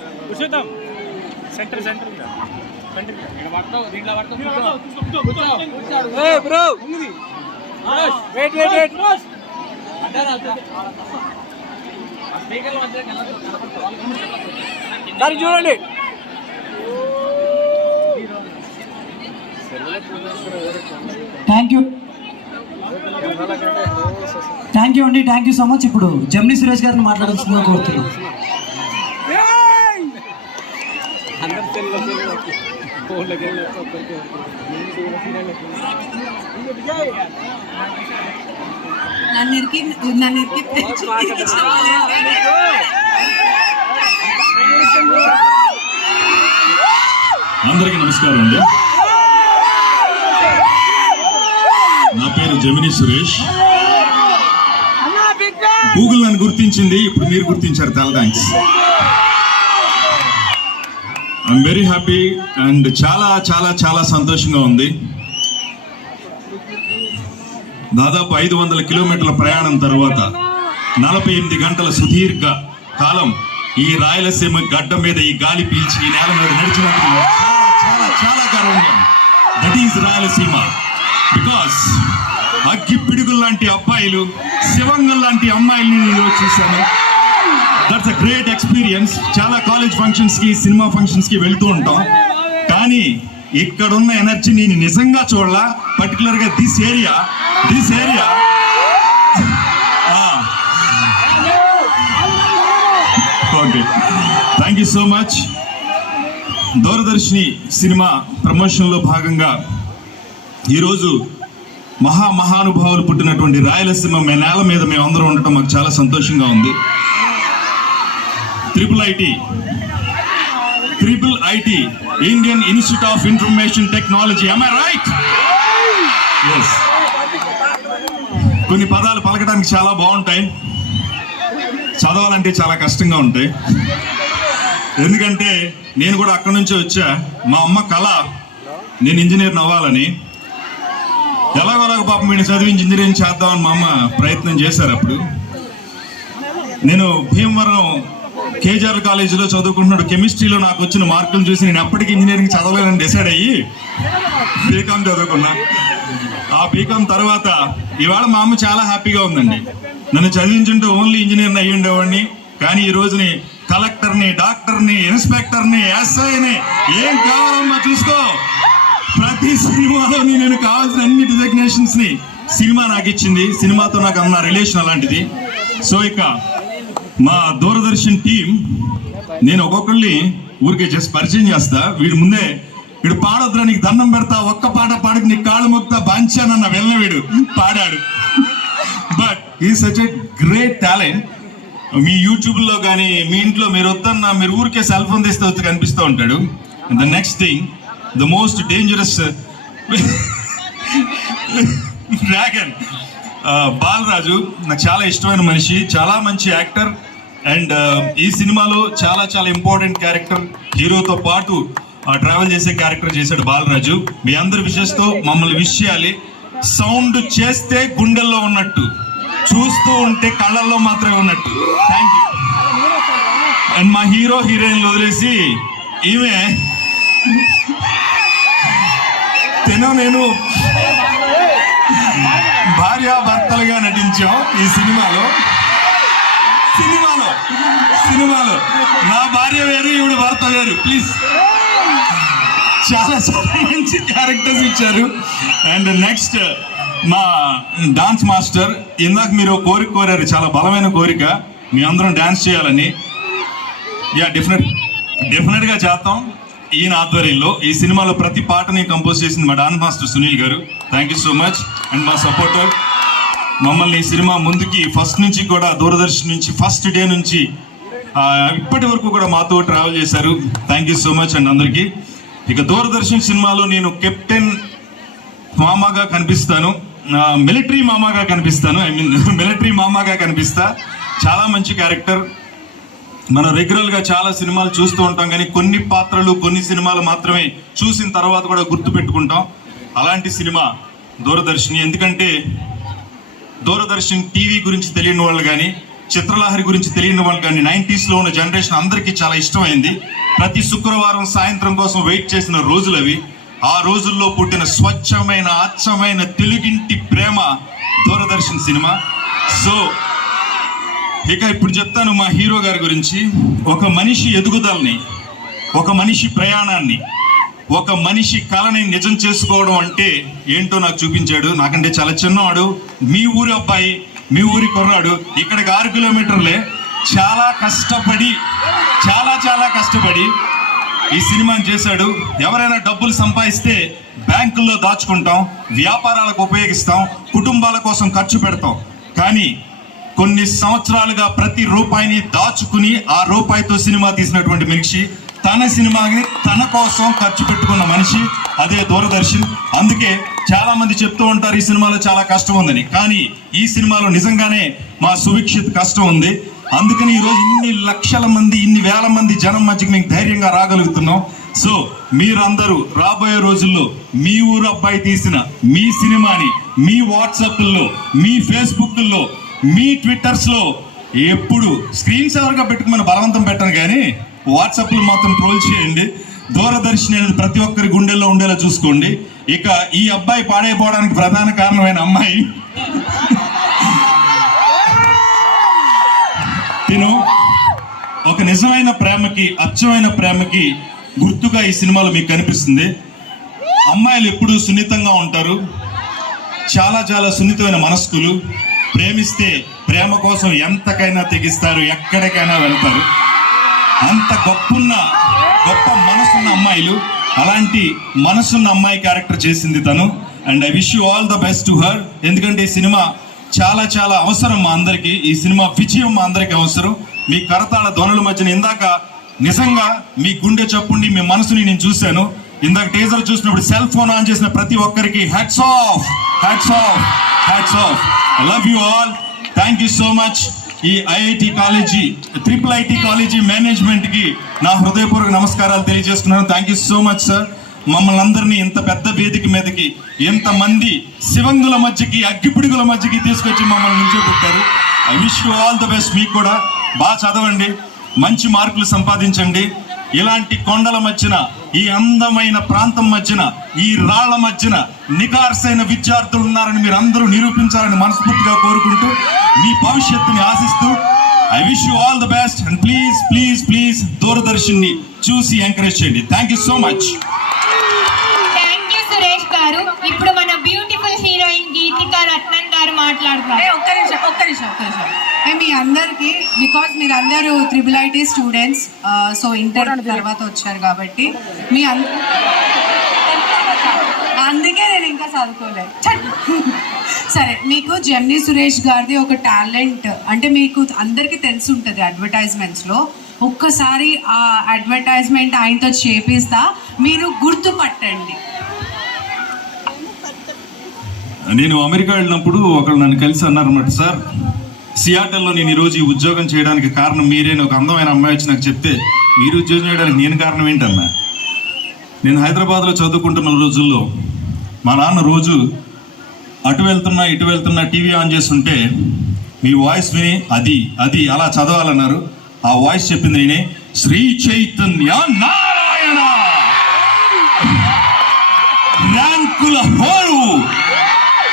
సెంటర్ బ్రో వెయిట్ దాన్ని చూడండి. థ్యాంక్ యూ అండి, థ్యాంక్ యూ సో మచ్. ఇప్పుడు జమినీ సురేష్ గారిని మాట్లాడాల్సిందిగా కోరుతున్నాను. అందరికీ నమస్కారం అండి. నా పేరు జమినీ సురేష్. గూగుల్ నన్ను గుర్తించింది, ఇప్పుడు మీరు గుర్తించారు, చాలా thanks. I'm very happy and చాలా చాలా చాలా సంతోషంగా ఉంది. దాదాపు 500 కిలోమీటర్ల ప్రయాణం తర్వాత 48 గంటల సుదీర్ఘ కాలం ఈ రాయలసీమ గడ్డ మీద ఈ గాలి పీల్చి ఈ నేల మీద నడిచినందుకు చాలా చాలా చాలా గర్వంగా. That is Rayalaseema. బికాస్ అగ్గి పిడుగులు లాంటి అబ్బాయిలు, శివంగం లాంటి అమ్మాయిల్ని నేను చూశాను. That's a great experience. చాలా కాలేజ్ ఫంక్షన్స్ కి, సినిమా ఫంక్షన్స్ కి వెళ్తూ ఉంటాం, కానీ ఇక్కడ ఉన్న ఎనర్జీ నేను నిజంగా చూడాల. పర్టికులర్ గా this area okay, thank you so much. Doordarshini సినిమా ప్రమోషన్లో భాగంగా ఈరోజు మహానుభావులు పుట్టినటువంటి రాయలసీమ నేల మీద మేమందరం ఉండటం మాకు చాలా సంతోషంగా ఉంది. Triple IT Indian institute of information technology. am I right? Yes. కొన్ని పదాలు పలకడానికి చాలా బాగుంటాయి, చదవాలంటే చాలా కష్టంగా ఉంటాయి. ఎందుకంటే నేను కూడా అక్కడి నుంచే వచ్చా. మా అమ్మ కళ నేను ఇంజనీర్ని అవ్వాలని. ఎలాగోలాగ పాపం వీడిని చదివించి ఇంజనీరింగ్ చేద్దామని మా అమ్మ ప్రయత్నం చేశారు. అప్పుడు నేను భీమవరం కేజీఆర్ కాలేజీలో చదువుకుంటున్నాడు. కెమిస్ట్రీలో నాకు వచ్చిన మార్కులు చూసి నేను ఎప్పటికీ ఇంజనీరింగ్ చదవలేదని డిసైడ్ అయ్యి బీకామ్ చదువుకున్నా. ఆ బీకామ్ తర్వాత ఇవాళ మా అమ్మ చాలా హ్యాపీగా ఉందండి. నన్ను చదివించుంటే ఓన్లీ ఇంజనీర్ని అయ్యి ఉండేవాడిని, కానీ ఈ రోజుని కలెక్టర్ని, డాక్టర్ని, ఇన్స్పెక్టర్ని, ఎస్ఐని, ఏం కావాలమ్మా చూసుకో, ప్రతి సినిమాలో నేను కావాల్సిన అన్ని డిజగ్నేషన్స్ ని సినిమా నాకు ఇచ్చింది. సినిమాతో నాకు అన్న రిలేషన్ అలాంటిది. సో ఇక మా దూరదర్శన్ టీం, నేను ఒక్కొక్కరిని ఊరికే జస్ట్ పరిచయం చేస్తా. వీడు పాడొద్దురా, నీకు దండం పెడతా, ఒక్క పాట పాడికి నీకు కాళ్ళు మొక్తా బాంచానన్న వెళ్ళిన వీడు పాడాడు. బట్ ఈ such a great talent. Me YouTube లో కానీ మీ ఇంట్లో మీరు వద్దన్నా మీరు ఊరికే సెల్ ఫోన్ తీస్తే వచ్చి కనిపిస్తూ ఉంటాడు. The next thing, the most dangerous dragon Balaraju నాకు చాలా ఇష్టమైన మనిషి, చాలా మంచి యాక్టర్. అండ్ ఈ సినిమాలో చాలా ఇంపార్టెంట్ క్యారెక్టర్, హీరోతో పాటు ట్రావెల్ చేసే క్యారెక్టర్ చేశాడు బాలరాజు. మీ అందరి విషెస్తో మమ్మల్ని విష్ చేయాలి. సౌండ్ చేస్తే గుండెల్లో ఉన్నట్టు, చూస్తూ ఉంటే కళ్ళల్లో మాత్రమే ఉన్నట్టు. Thank you. అండ్ మా హీరో హీరోయిన్ వదిలేసి ఈమె నేను భార్యాభర్తలుగా నటించాం ఈ సినిమాలో. నా భార్య వేరు, ఈవిడ భర్త వేరు. ప్లీజ్, చాలా మంచి క్యారెక్టర్స్ ఇచ్చారు. అండ్ నెక్స్ట్ మా డాన్స్ మాస్టర్. ఇందాక మీరు కోరిక కోరారు, చాలా బలమైన కోరిక, మీ అందరం డాన్స్ చేయాలని. డెఫినెట్ గా చేస్తాం. ఈయన ఆధ్వర్యంలో ఈ సినిమాలో ప్రతి పాటని కంపోజ్ చేసింది మా డాన్స్ మాస్టర్ సునీల్ గారు. Thank you so much. And మా సపోర్టర్ మమ్మల్ని ఈ సినిమా ముందుకి ఫస్ట్ నుంచి కూడా, దూరదర్శన్ నుంచి ఫస్ట్ డే నుంచి ఇప్పటి వరకు కూడా మాతో ట్రావెల్ చేశారు. Thank you so much and అందరికీ. ఇక దూరదర్శన్ సినిమాలో నేను కెప్టెన్ మామాగా కనిపిస్తాను, మిలిటరీ మామాగా కనిపిస్తా. చాలా మంచి క్యారెక్టర్. మనం రెగ్యులర్ గా చాలా సినిమాలు చూస్తూ ఉంటాం, కానీ కొన్ని పాత్రలు, కొన్ని సినిమాలు మాత్రమే చూసిన తర్వాత కూడా గుర్తు పెట్టుకుంటాం. అలాంటి సినిమా దూరదర్శిని. ఎందుకంటే దూరదర్శన్ టీవీ గురించి తెలియని వాళ్ళు కానీ, చిత్రలహరి గురించి తెలియని వాళ్ళు కానీ, 90s లో ఉన్న జనరేషన్ అందరికీ చాలా ఇష్టమైంది. ప్రతి శుక్రవారం సాయంత్రం కోసం వెయిట్ చేసిన రోజులు అవి. ఆ రోజుల్లో పుట్టిన స్వచ్ఛమైన, అచ్చమైన తెలుగింటి ప్రేమ దూరదర్శన్ సినిమా. సో ఇక ఇప్పుడు చెప్తాను మా హీరో గారి గురించి. ఒక మనిషి ఎదుగుదలని, ఒక మనిషి ప్రయాణాన్ని, ఒక మనిషి కళని నిజం చేసుకోవడం అంటే ఏంటో నాకు చూపించాడు. నాకంటే చాలా చిన్నవాడు, మీ ఊరి అబ్బాయి, మీ ఊరి కుర్రాడు. ఇక్కడికి 6 కిలోమీటర్లే. చాలా కష్టపడి ఈ సినిమాని చేశాడు. ఎవరైనా డబ్బులు సంపాదిస్తే బ్యాంకుల్లో దాచుకుంటాం, వ్యాపారాలకు ఉపయోగిస్తాం, కుటుంబాల కోసం ఖర్చు పెడతాం. కానీ కొన్ని సంవత్సరాలుగా ప్రతి రూపాయిని దాచుకుని ఆ రూపాయితో సినిమా తీసినటువంటి మనిషి, తన సినిమాని తన కోసం ఖర్చు పెట్టుకున్న మనిషి, అదే దూరదర్శన్. అందుకే చాలా మంది చెప్తూ ఉంటారు ఈ సినిమాలో చాలా కష్టం ఉందని, కానీ ఈ సినిమాలో నిజంగానే మా సువిక్షిత్ కష్టం ఉంది. అందుకని ఈరోజు ఇన్ని లక్షల మంది, ఇన్ని వేల మంది జనం మధ్యకి మేము ధైర్యంగా రాగలుగుతున్నాం. సో మీరందరూ రాబోయే రోజుల్లో మీ ఊరు అబ్బాయి తీసిన మీ సినిమాని మీ వాట్సాప్ల్లో, మీ ఫేస్బుక్ల్లో, మీ ట్విట్టర్స్ లో ఎప్పుడు స్క్రీన్ సేవర్గా పెట్టుకుని బలవంతం పెట్టను, కానీ వాట్సాప్లో మాత్రం ట్రోల్ చేయండి. దూరదర్శన్ అనేది ప్రతి ఒక్కరి గుండెల్లో ఉండేలా చూసుకోండి. ఇక ఈ అబ్బాయి పాడైపోవడానికి ప్రధాన కారణమైన అమ్మాయి ఒక నిజమైన ప్రేమకి, అచ్చమైన ప్రేమకి గుర్తుగా ఈ సినిమాలో మీకు కనిపిస్తుంది. అమ్మాయిలు ఎప్పుడూ సున్నితంగా ఉంటారు, చాలా చాలా సున్నితమైన మనస్కులు. ప్రేమిస్తే ప్రేమ కోసం ఎంతకైనా తెగిస్తారు, ఎక్కడికైనా వెళ్తారు. అంత గొప్ప మనసున్న అమ్మాయిలు. అలాంటి మనసున్న అమ్మాయి క్యారెక్టర్ చేసింది తను. And I wish you all the best to her. ఎందుకంటే ఈ సినిమా చాలా చాలా అవసరం మా అందరికీ. ఈ సినిమా విజయం మా అందరికీ అవసరం. మీ కరతాళ ధ్వనుల మధ్యన ఇందాక నిజంగా మీ గుండె చప్పుండి మీ మనసుని నేను చూశాను. ఇందాక టీజర్ చూసినప్పుడు సెల్ ఫోన్ ఆన్ చేసిన ప్రతి ఒక్కరికి hats off, hats off, hats off. Love you all. Thank you so much. ఈ IIT college, IIIT college management కి నా హృదయపూర్వక నమస్కారాలు తెలియజేస్తున్నాను. Thank you so much sir. మమ్మల్ని అందరినీ ఇంత పెద్ద వేదిక మీదకి, ఎంతమంది శివంగుల మధ్యకి, అగ్గిపిడుగుల మధ్యకి తీసుకొచ్చి మమ్మల్ని నిల్చోబెట్టారు. I wish you all the best. మీకు కూడా బాగా చదవండి, మంచి మార్కులు సంపాదించండి. ఇలాంటి కొండల మధ్యన, ఈ అందమైన ప్రాంతం మధ్యన, ఈ రాళ్ల మధ్యన నికార్సైన విద్యార్థులు ఉన్నారని మీరు అందరూ నిరూపించాలని మనస్ఫూర్తిగా కోరుకుంటూ, మీ భవిష్యత్తుని ఆశిస్తూ I wish you all the best. And please please please దూరదర్శన్ని చూసి ఎంకరేజ్ చేయండి. Thank you so much. Thank you Suresh గారు. ఇప్పుడు మన బ్యూటిఫుల్ హీరోయిన్ గీతికా రత్నన్ గారు మాట్లాడుతున్నారు. ఒక్క నిమిషం. మీ అందరికి, బికాస్ మీరు అందరూ IIIT స్టూడెంట్స్, సో ఇంటర్ తర్వాత వచ్చారు కాబట్టి మీ అందుకే నేను ఇంకా చదువుకోలేదు. సరే, మీకు జెమినీ సురేష్ గారిది ఒక టాలెంట్ అంటే మీకు అందరికీ తెలిసి ఉంటుంది అడ్వర్టైజ్మెంట్స్లో. ఒక్కసారి ఆ అడ్వర్టైజ్మెంట్ ఆయనతో చేపిస్తా, మీరు గుర్తుపట్టండి. నేను అమెరికా వెళ్ళినప్పుడు ఒకళ్ళు నన్ను కలిసి అన్నారన్నమాట, సార్ సియాటల్లో నేను ఈరోజు ఈ ఉద్యోగం చేయడానికి కారణం మీరే. ఒక అందమైన అమ్మాయి వచ్చి నాకు చెప్తే, మీరు ఉద్యోగం చేయడానికి నేను కారణం ఏంటన్నా? నేను హైదరాబాద్లో చదువుకుంటున్న రోజుల్లో మా నాన్న రోజు అటు వెళ్తున్నా ఇటు వెళ్తున్నా టీవీ ఆన్ చేస్తుంటే మీ వాయిస్ విని అది అలా చదవాలన్నారు. ఆ వాయిస్ చెప్పింది నేనే, శ్రీ చైతన్య నారాయణ ర్యాంకుల హోరు.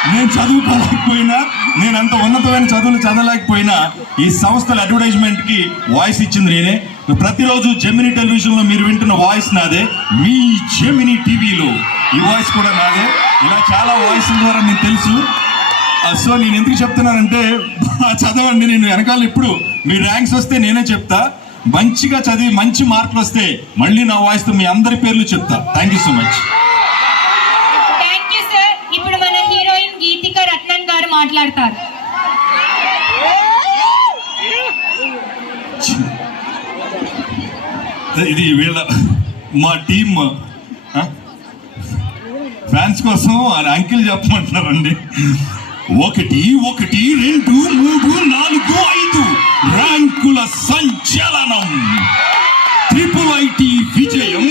నేను చదువుకోలేకపోయినా, నేను అంత ఉన్నతమైన చదువులు చదవలేకపోయినా ఈ సంస్థల అడ్వర్టైజ్మెంట్ కి వాయిస్ ఇచ్చింది నేనే. ప్రతిరోజు జెమినీ టెలివిజన్ లో మీరు వింటున్న వాయిస్ నాదే, మీ జెమినీ టీవీలో ఈ వాయిస్ కూడా నాదే. ఇలా చాలా వాయిస్ల ద్వారా మీకు తెలుసు. సో నేను ఎందుకు చెప్తున్నానంటే, చదవండి. నేను వెనకాల ఇప్పుడు మీ ర్యాంక్స్ వస్తే నేనే చెప్తా. మంచిగా చదివి మంచి మార్కులు వస్తే మళ్ళీ నా వాయిస్తో మీ అందరి పేర్లు చెప్తా. Thank you so much. Thank you sir. ఇప్పుడు మన హీరోయిన్ గీతికా రత్నన్ గారు మాట్లాడతారు. ఇది వీళ్ళ మా టీమ్ ఫ్యాన్స్ కోసం అంకిల్ చెప్పమంటున్నారండి. 1 1 2 3 4 5 ర్యాంకుల సంచలనం IIIT విజయం.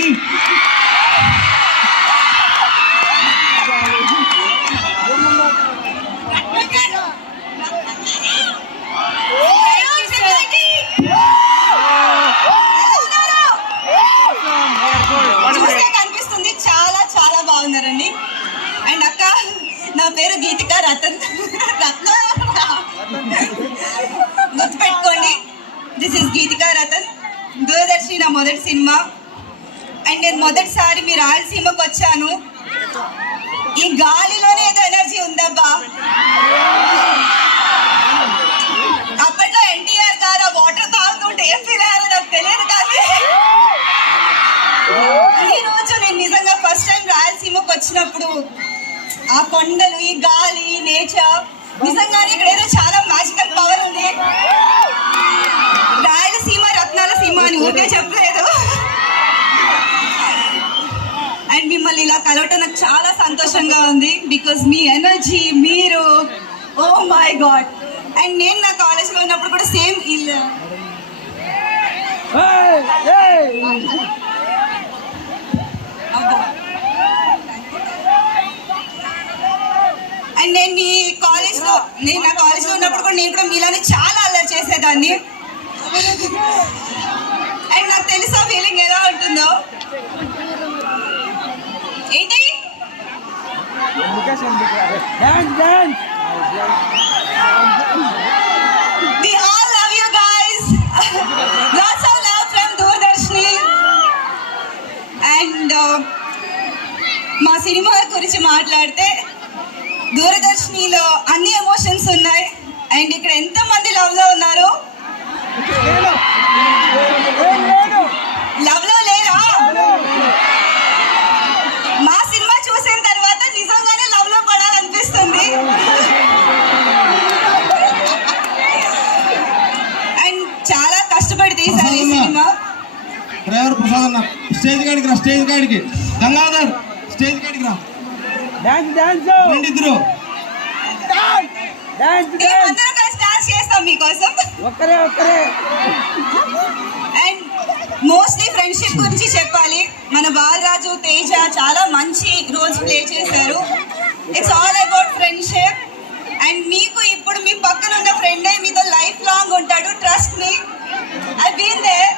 చూస్తే కనిపిస్తుంది, చాలా చాలా బాగున్నారండి. అండ్ అక్క, నా పేరు గీతికా రత్న. గుర్తుపెట్టుకోండి, దిస్ ఇస్ గీతికా రతన్. దూరదర్శి నా మొదటి సినిమా. అండ్ నేను మొదటిసారి మీ రాయలసీమకు వచ్చాను. ఈ గాలిలోనే ఏదో ఎనర్జీ ఉందబ్బా. అప్పట్లో NTR గారు వాటర్ తాగుతుంటే ఏం ఫీల్ అయ్యారో నాకు తెలియదు, కానీ ఈ రోజు నేను నిజంగా ఫస్ట్ టైం రాయలసీమకు వచ్చినప్పుడు ఆ కొండలు, ఈ గాలి, ఈ నేచర్, నిజంగానే ఇక్కడ ఏదో చాలా మ్యాజికల్ పవర్ ఉంది. రాయలసీమ రత్నాల సీమ అని ఊరికే చెప్పలేదు. అండ్ మిమ్మల్ని ఇలా కలవటం నాకు చాలా సంతోషంగా ఉంది. బికాజ్ మీ ఎనర్జీ, మీరు, ఓ మై గాడ్. అండ్ నేను నా కాలేజ్లో ఉన్నప్పుడు కూడా సేమ్ ఇల్లు. అండ్ నేను నా కాలేజ్లో ఉన్నప్పుడు కూడా నేను కూడా మీలానే చాలా అల్లరి చేసేదాన్ని. అండ్ నాకు తెలుసు ఆ ఫీలింగ్ ఎలా ఉంటుందో. ఏంటి? We all love you guys. Lots of cinema గురించి మాట్లాడితే దూరదర్శినిలో అన్ని ఎమోషన్స్ ఉన్నాయి. అండ్ ఇక్కడ ఎంత మంది లవ్ లో ఉన్నారు? లవ్ లో లేరా? మా సినిమా చూసిన తర్వాత నిజంగానే లవ్ లో పడాలనిపిస్తుంది. అండ్ చాలా కష్టపడి తీశారు ఈ సినిమా. డ్రైవర్ ప్రసాద్ అన్న స్టేజ్ కాడికి రా, స్టేజ్ కాడికి. గంగాధర్ స్టేజ్ కాడికి రా. రండి ఇద్దరు. మేమందరం కలిసి డాన్స్ చేస్తాం మీకోసం. అండ్ మోస్ట్లీ ఫ్రెండ్షిప్ గురించి చెప్పాలి. మన బాలరాజు, తేజ చాలా మంచి రోల్స్ ప్లే చేశారు. It's all about friendship. And మీకు ఇప్పుడు మీ పక్కన ఉన్న ఫ్రెండే మీతో లైఫ్ లాంగ్ ఉంటాడు. Trust me, I been there.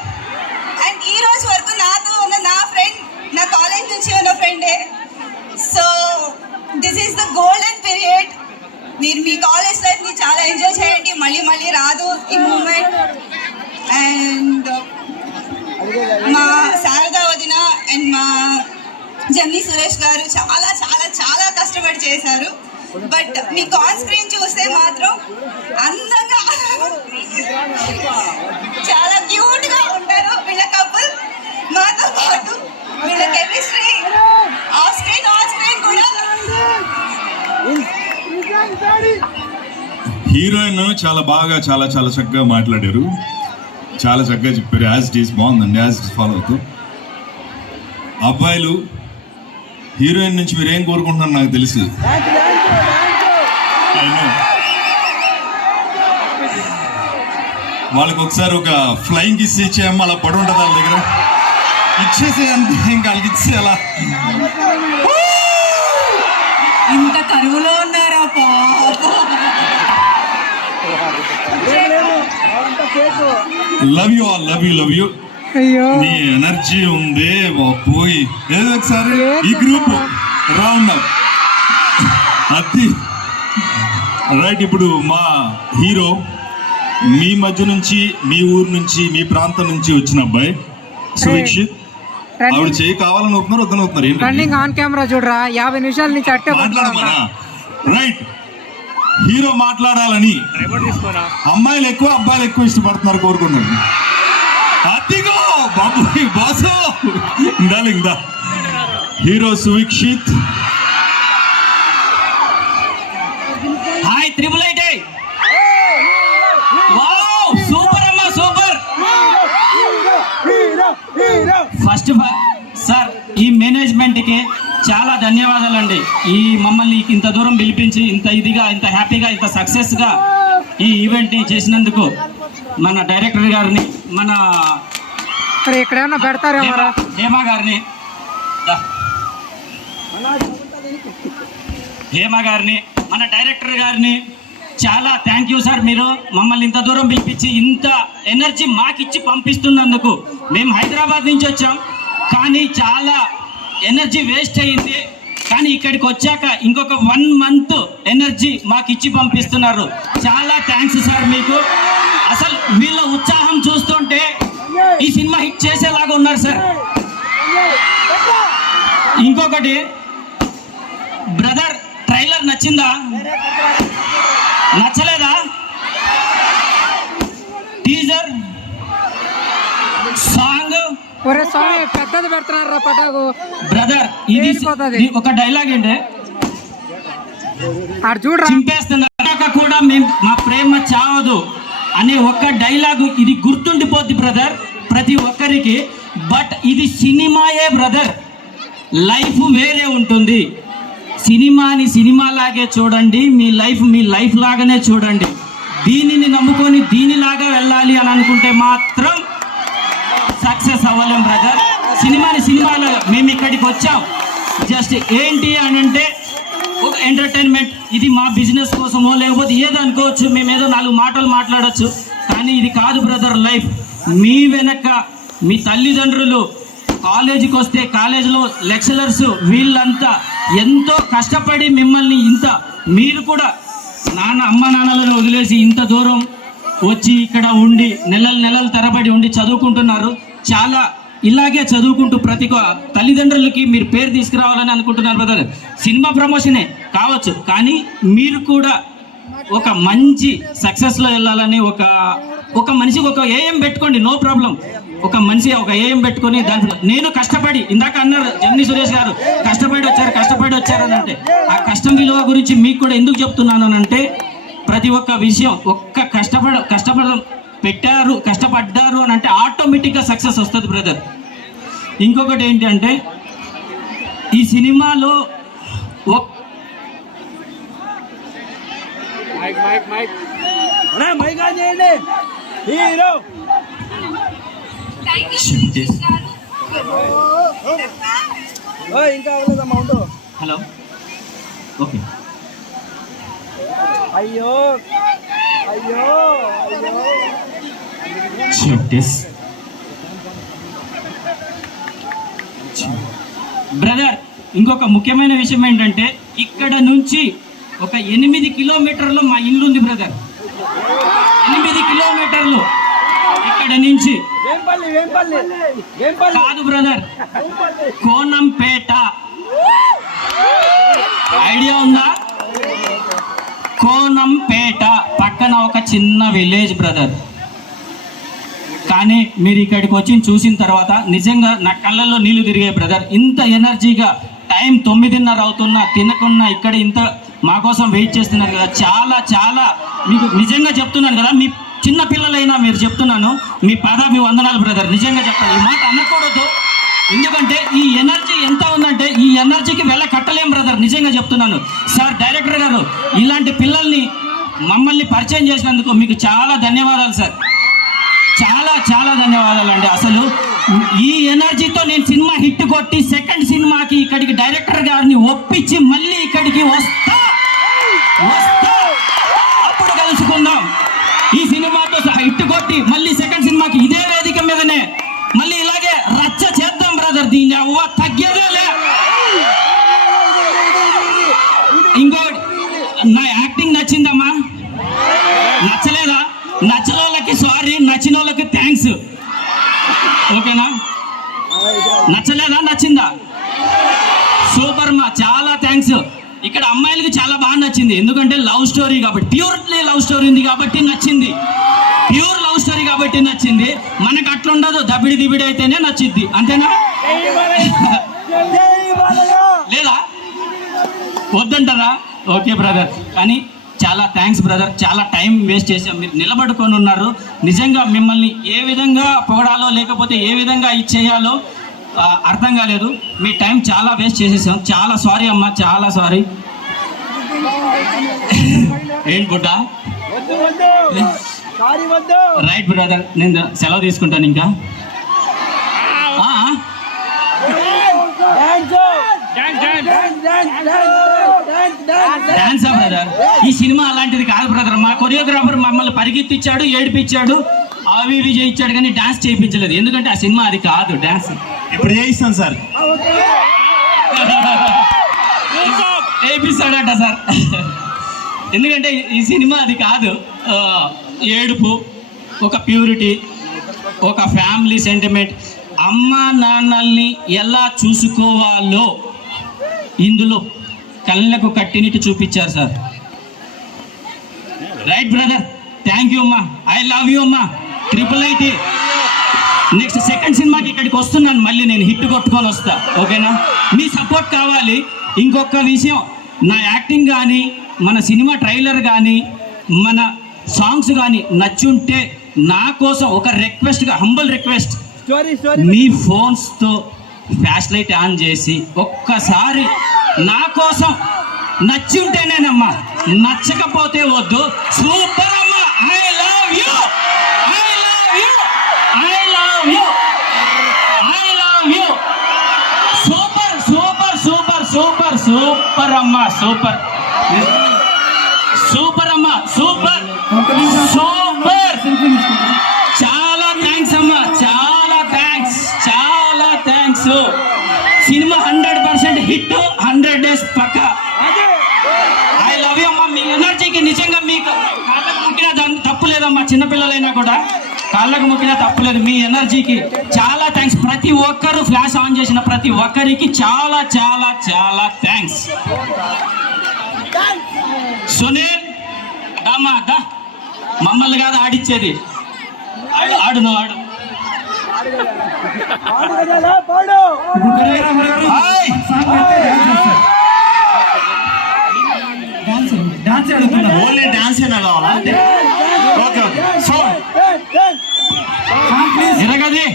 And ఈ రోజు వరకు నాతో ఉన్న నా ఫ్రెండ్ నా కాలేజ్ నుంచి ఉన్న ఫ్రెండే. So this is the golden period. మీరు మీ కాలేజ్ లైఫ్ని చాలా ఎంజాయ్ చేయండి. మళ్ళీ మళ్ళీ రాదు ఈ మూమెంట్. అండ్ మా శారదా వదిన అండ్ మా జమ్ని సురేష్ గారు చాలా చాలా చాలా కష్టపడి చేశారు. బట్ మీకు ఆన్ స్క్రీన్ చూస్తే మాత్రం అందంగా చాలా క్యూట్ గా ఉంటారు వీళ్ళ కపుల్. మాతో పాటు వీళ్ళ chemistry off screen on screen కూడా. హీరోయిన్ చాలా బాగా చాలా చాలా చక్కగా మాట్లాడారు, చాలా చక్కగా చెప్పారు. యాజ్ ఇట్ ఈస్ బాగుందండి, యాజ్ ఇట్ ఫాలో అవుతూ. అబ్బాయిలు హీరోయిన్ నుంచి మీరు ఏం కోరుకుంటున్నారు నాకు తెలుసు. వాళ్ళకి ఒకసారి ఒక ఫ్లయింగ్ కిస్ ఇచ్చేయమ్మ, అలా పడి ఉంటుంది వాళ్ళ దగ్గర. ఇచ్చేసే అంతే, ఇంకా వాళ్ళకి ఇచ్చే అలా. ఇంత కరువులో ఉన్నారా పాప. Love you all, love you, love you. నీ ఎనర్జీ ఉంది పోయి. ఏదో ఒకసారి ఈ గ్రూప్ రౌండ్ అప్ అది రైట్. ఇప్పుడు మా హీరో మీ మధ్య నుంచి, మీ ఊరు నుంచి, మీ ప్రాంతం నుంచి వచ్చిన అబ్బాయి సువీక్షిత్. ఆవిడ చేయి కావాలని అవుతున్నారు, వద్దని అవుతున్నారు. రన్నింగ్ ఆన్ కెమెరా చూడరా, 50 నిమిషాల నుంచి అట్టే మాట్లాడమన్నా. రైట్, హీరో మాట్లాడాలని అమ్మాయిలు ఎక్కువ అబ్బాయిలు ఎక్కువ ఇష్టపడుతున్నారు, కోరుకున్నారు. అదిగో బాబు బాసు ఇందా hero Suvikshit. Hi triple 8. Wow super అమ్మా, సూపర్. ఫస్ట్ సార్ ఈ మేనేజ్మెంట్కి చాలా ధన్యవాదాలండి. ఈ మమ్మల్ని ఇంత దూరం పిలిపించి ఇంత ఇదిగా, ఇంత హ్యాపీగా, ఇంత సక్సెస్గా ఈ ఈవెంట్ని చేసినందుకు మన డైరెక్టర్ గారిని, మన ఎక్కడైనా పెడతారు హేమ గారిని, మన డైరెక్టర్ గారిని చాలా థ్యాంక్ యూ సార్. మీరు మమ్మల్ని ఇంత దూరం పిలిపించి ఇంత ఎనర్జీ మాకిచ్చి పంపిస్తున్నందుకు. మేము హైదరాబాద్ నుంచి వచ్చాం, కానీ చాలా ఎనర్జీ వేస్ట్ అయ్యింది. కానీ ఇక్కడికి వచ్చాక ఇంకొక 1 month ఎనర్జీ మాకు ఇచ్చి పంపిస్తున్నారు. చాలా థ్యాంక్స్ సార్ మీకు. అసలు వీళ్ళ ఉత్సాహం చూస్తుంటే ఈ సినిమా హిట్ చేసేలాగా ఉన్నారు సార్. ఇంకొకటి బ్రదర్, ట్రైలర్ నచ్చిందా? నచ్చలేదా? టీజర్, సాంగ్ పెద్దది పెడుతున్నారు పటాకు. బ్రదర్ ఇది ఒక డైలాగ్ ఏంటి, చింపేస్తున్నా కూడా మా ప్రేమ చావదు అనే ఒక్క డైలాగు ఇది గుర్తుండిపోద్ది బ్రదర్ ప్రతి ఒక్కరికి. బట్ ఇది సినిమాయే బ్రదర్, లైఫ్ వేరే ఉంటుంది. సినిమాని సినిమాలాగే చూడండి, మీ లైఫ్ లాగానే చూడండి. దీనిని నమ్ముకొని దీనిలాగా వెళ్ళాలి అని అనుకుంటే మాత్రం సక్సెస్ అవ్వలేం బ్రదర్. సినిమాని సినిమాలాగా మేము ఇక్కడికి వచ్చాం జస్ట్ ఏంటి అని అంటే ఒక ఎంటర్టైన్మెంట్. ఇది మా బిజినెస్ కోసమో లేకపోతే ఏదో అనుకోవచ్చు, మేము ఏదో 4 మాటలు మాట్లాడచ్చు, కానీ ఇది కాదు బ్రదర్ లైఫ్. మీ వెనక మీ తల్లిదండ్రులు, కాలేజీకి వస్తే కాలేజీలో లెక్చరర్స్, వీళ్ళంతా ఎంతో కష్టపడి మిమ్మల్ని ఇంత, మీరు కూడా అమ్మ నాన్నలను వదిలేసి ఇంత దూరం వచ్చి ఇక్కడ ఉండి నెలలు తరబడి ఉండి చదువుకుంటున్నారు. చాలా ఇలాగే చదువుకుంటూ ప్రతి తల్లిదండ్రులకి మీరు పేరు తీసుకురావాలని అనుకుంటున్నారు బ్రదర్. సినిమా ప్రమోషనే కావచ్చు, కానీ మీరు కూడా ఒక మంచి సక్సెస్లో వెళ్ళాలని ఒక మనిషికి ఒక ఏఎం పెట్టుకోండి, నో ప్రాబ్లం. ఒక మనిషి ఒక ఏఎం పెట్టుకొని దాంట్లో నేను కష్టపడి, ఇందాక అన్నారు జమినీ సురేష్ గారు కష్టపడి వచ్చారు అని అంటే, ఆ కష్టం విలువ గురించి మీకు కూడా ఎందుకు చెప్తున్నాను అంటే, ప్రతి ఒక్క విషయం కష్టపడ్డారు అని అంటే ఆటోమేటిక్గా సక్సెస్ వస్తుంది బ్రదర్. ఇంకొకటి ఏంటంటే ఈ సినిమాలో హలో ఓకే బ్రదర్, ఇంకొక ముఖ్యమైన విషయం ఏంటంటే ఇక్కడ నుంచి ఒక 8 కిలోమీటర్లు మా ఇల్లు ఉంది బ్రదర్. 8 కిలోమీటర్లు ఇక్కడ నుంచి కాదు బ్రదర్, కోనంపేట ఐడియా ఉందా? కోనంపేట పక్కన ఒక చిన్న విలేజ్ బ్రదర్. కానీ మీరు ఇక్కడికి వచ్చి చూసిన తర్వాత నిజంగా నా కళ్ళల్లో నీళ్లు తిరిగాయి బ్రదర్. ఇంత ఎనర్జీగా టైం 9:30 అవుతున్నా తినకున్నా ఇక్కడ ఇంత మా కోసం వెయిట్ చేస్తున్నారు కదా, చాలా చాలా మీకు నిజంగా చెప్తున్నాను కదా, మీ చిన్న పిల్లలైనా మీరు చెప్తున్నాను, మీ వందనాలు బ్రదర్. నిజంగా చెప్తాను, ఈ మాట అనకూడదు, ఎందుకంటే ఈ ఎనర్జీ ఎంత ఉందంటే ఈ ఎనర్జీకి కట్టలేం బ్రదర్. నిజంగా చెప్తున్నాను సార్. డైరెక్టర్ గారు ఇలాంటి పిల్లల్ని మమ్మల్ని పరిచయం చేసినందుకు మీకు చాలా ధన్యవాదాలు సార్, చాలా చాలా ధన్యవాదాలు అండి. అసలు ఈ ఎనర్జీతో నేను సినిమా హిట్ కొట్టి సెకండ్ సినిమాకి ఇక్కడికి డైరెక్టర్ గారిని ఒప్పించి మళ్ళీ ఇక్కడికి వస్తా, అప్పుడు కలుసుకుందాం. ఈ సినిమాతో హిట్ కొట్టి మళ్ళీ సెకండ్ సినిమాకి ఇదే వేదిక మీదనే మళ్ళీ ఇలాగే రచ్చ చేద్దాం బ్రదర్. దీన్ని తగ్గేదేలే. ఇంకో నా యాక్టింగ్ నచ్చిందమ్మా? నచ్చలేదా? నచ్చిన వాళ్ళకి సారీ, నచ్చిన వాళ్ళకి థ్యాంక్స్. ఓకేనా? నచ్చలేదా? నచ్చిందా? సూపర్ మా, చాలా థ్యాంక్స్. ఇక్కడ అమ్మాయిలకి చాలా బాగా నచ్చింది, ఎందుకంటే లవ్ స్టోరీ కాబట్టి, ప్యూర్లీ లవ్ స్టోరీ ఉంది కాబట్టి నచ్చింది, ప్యూర్ లవ్ స్టోరీ కాబట్టి నచ్చింది. మనకు అట్లా ఉండదు, దబిడి దిబిడి అయితేనే నచ్చింది, అంతేనా? లేదా వద్దంటారా? ఓకే బ్రదర్, కానీ చాలా థ్యాంక్స్ బ్రదర్. చాలా టైం వేస్ట్ చేసాం, మీరు నిలబడుకొని ఉన్నారు. నిజంగా మిమ్మల్ని ఏ విధంగా పొగడాలో లేకపోతే ఏ విధంగా ఇచ్చేయాలో అర్థం కాలేదు. మీ టైం చాలా వేస్ట్ చేసేసాం, చాలా సారీ అమ్మా, చాలా సారీ. ఏంటి బుడ్డా? రైట్ బ్రదర్, నేను సెలవు తీసుకుంటాను ఇంకా. డాన్సా బ్రదర్? ఈ సినిమా అలాంటిది కాదు బ్రదర్. మా కొరియోగ్రాఫర్ మమ్మల్ని పరిగెత్తిచ్చాడు, ఏడిపించాడు, అవి ఇవి చేయించాడు, కానీ డాన్స్ చేయించలేదు. ఎందుకంటే ఆ సినిమా అది కాదు. డాన్స్ ఇప్పుడు చేయిస్తాను సార్. చేయిస్తాడట సార్, ఎందుకంటే ఈ సినిమా అది కాదు. ఏడుపు, ఒక ప్యూరిటీ, ఒక ఫ్యామిలీ సెంటిమెంట్, అమ్మా నాన్నల్ని ఎలా చూసుకోవాలో ఇందులో కళ్ళకు కట్టినట్టు చూపించారు sir. Right brother, thank you అమ్మా, ఐ లవ్ యూ అమ్మా. IIIT నెక్స్ట్ సెకండ్ సినిమాకి ఇక్కడికి వస్తున్నాను, మళ్ళీ నేను హిట్ కొట్టుకొని వస్తా. ఓకేనా? మీ సపోర్ట్ కావాలి. ఇంకొక విషయం, నా యాక్టింగ్ కానీ, మన సినిమా ట్రైలర్ కానీ, మన సాంగ్స్ కానీ నచ్చుంటే నా కోసం ఒక రిక్వెస్ట్గా, హంబల్ రిక్వెస్ట్, మీ ఫోన్స్తో ఫ్లాష్ లైట్ ఆన్ చేసి ఒక్కసారి నా కోసం నచ్చి ఉంటేనేనమ్మా, నచ్చకపోతే వద్దు. సూపర్ అమ్మా, I love you, I love you, I love you, I love you. Super super super super super అమ్మా, సూపర్ సూపర్ అమ్మా, సూపర్ సూపర్. చాలా థ్యాంక్స్ అమ్మా, చాలా థ్యాంక్స్, చాలా థ్యాంక్స్. సినిమా 100% హిట్, 100 days పక్క. ఐ లవ్ యూ అమ్మా. మీ ఎనర్జీకి నిజంగా మీకు కాళ్ళకు మొక్కినా తప్పు లేదమ్మా, చిన్నపిల్లలైనా కూడా కాళ్ళకు మొక్కినా తప్పు లేదు. మీ ఎనర్జీకి చాలా థ్యాంక్స్. థ్యాంక్స్. ప్రతి ఒక్కరు ఫ్లాష్ ఆన్ చేసిన ప్రతి ఒక్కరికి చాలా చాలా చాలా థ్యాంక్స్. సునీల్ దామా దా, మమ్మల్ని కాదు ఆడిచ్చేది, ఆడు నువ్వు ఆడు. ఓన్లీ డాన్స్ కావాలా? Okay okay. సో ఎరగది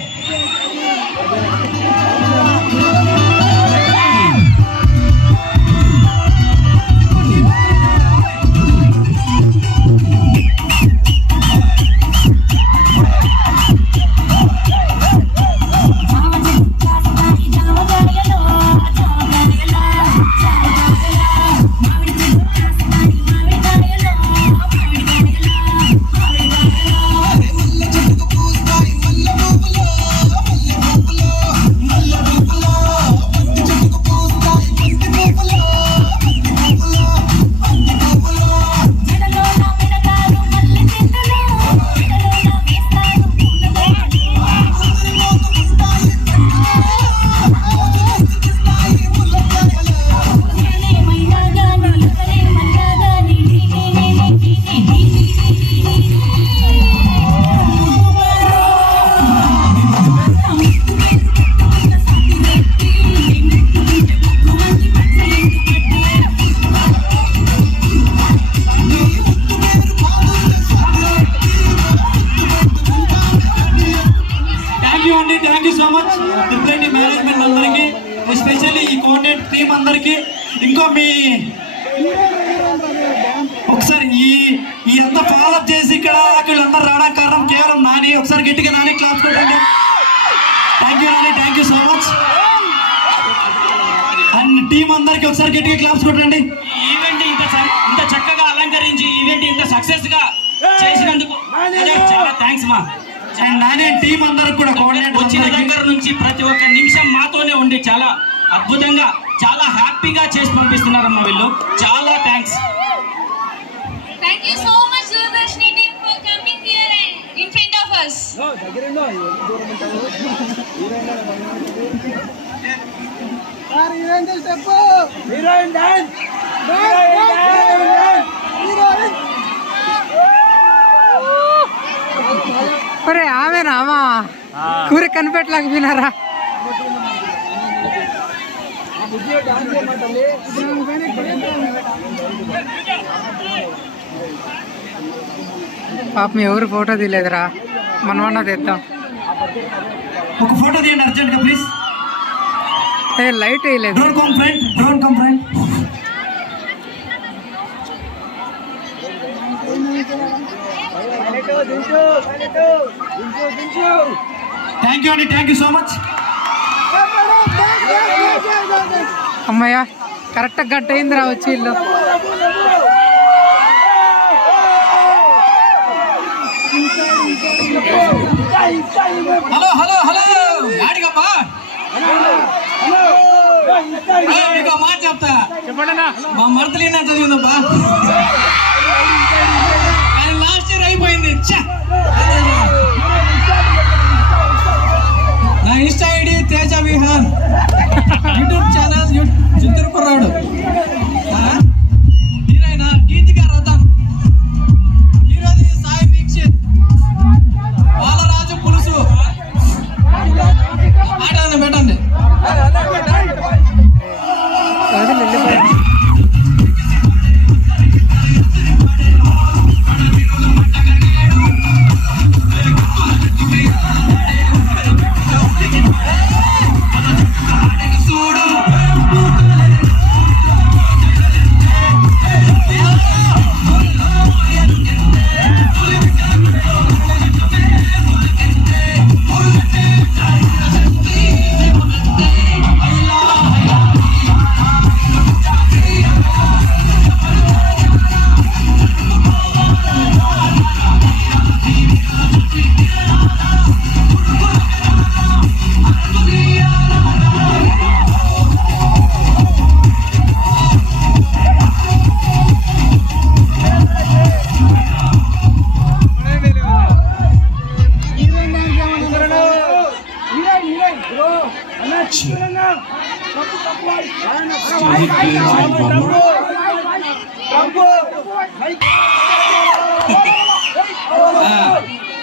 thank you so much triple management అందరికీ, ఎస్పెషల్లీ ఈ కాంటెంట్ టీమ్ అందరికీ. ఇంకో మీ ఒకసారి ఈ అంతా ఫాలోఅప్ చేసి ఇక్కడ వీళ్ళందరూ రావడానికి కారణం కేవలం నాని. ఒకసారి గట్టిగా నాని క్లాప్స్ కొట్టండి. Thank you Nani, thank you so much. And team అందరికి ఒకసారి గట్టిగా క్లాప్స్ కొట్టండి. ఈవెంట్ ఇంత చక్కగా అలంకరించి ఈవెంట్ ఇంత సక్సెస్ గా చేసినందుకు చాలా థ్యాంక్స్ మా. అండ్ నాని టీం అందరికి కూడా వచ్చిన దగ్గర నుంచి ప్రతి ఒక్క నిమిషం మాతోనే ఉండి చాలా అద్భుతంగా చాలా హ్యాపీగా చేసి పంపిస్తున్నారమ్మా వీళ్ళు. చాలా thanks. Thank you so much, Doordarshini team, for coming here and in front of us. ఒరే ఆమెనా అమ్మా కూర కనిపెట్టలేకపోయినారా? పాపం ఎవరు ఫోటో తీయలేదురా, మనమన్నా తెద్దాం. ఒక ఫోటో తీయండి అర్జెంట్ గా ప్లీజ్. లైట్ వేయలేదు. Drone come friend, drone come friend. Thank you అండి, థ్యాంక్ యూ సో మచ్. అమ్మయ్య కరెక్ట్గా గంట అయిందిరా వచ్చి ఇల్లు. హలో హలో హలో యాడిగమ్మా, మీకు మాట చెప్తా. మా మరతలేనా చదివిందమ్మా, కానీ లాస్ట్ ఇయర్ అయిపోయింది. నా insta ID Teja Vihaan, YouTube channel Chittoor కుర్రాడు, హీరోయిన్ గీతికా రథం, హీరోది సాయి దీక్షిత్, బాలరాజు పులుసు. ఆటని పెట్టండి.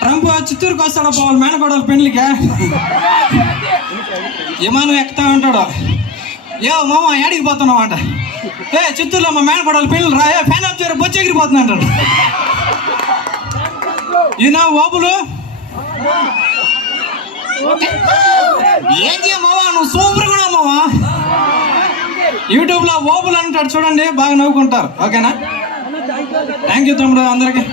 ట్రంప్ చిత్తూరుకి వస్తాడు పోవాలి మేనకోడల పెళ్లికి విమానం ఎక్కుతా ఉంటాడు. ఏ మామ ఏడికి పోతున్నావు అంట. ఏ చిత్తూరులో మా మేనకోడల పెళ్లి రా, ఫ్యాన్ ఆఫ్ చేయరు బొచ్చి ఎగిరిపోతున్నా అంటాడు. ఈయన ఓపులు ఏం చేయమావా నువ్వు సూపర్ కూడా మావా. యూట్యూబ్లో ఓపులు అంటాడు చూడండి, బాగా నవ్వుకుంటారు. ఓకేనా? థ్యాంక్ యూ తమ్ముడు అందరికి.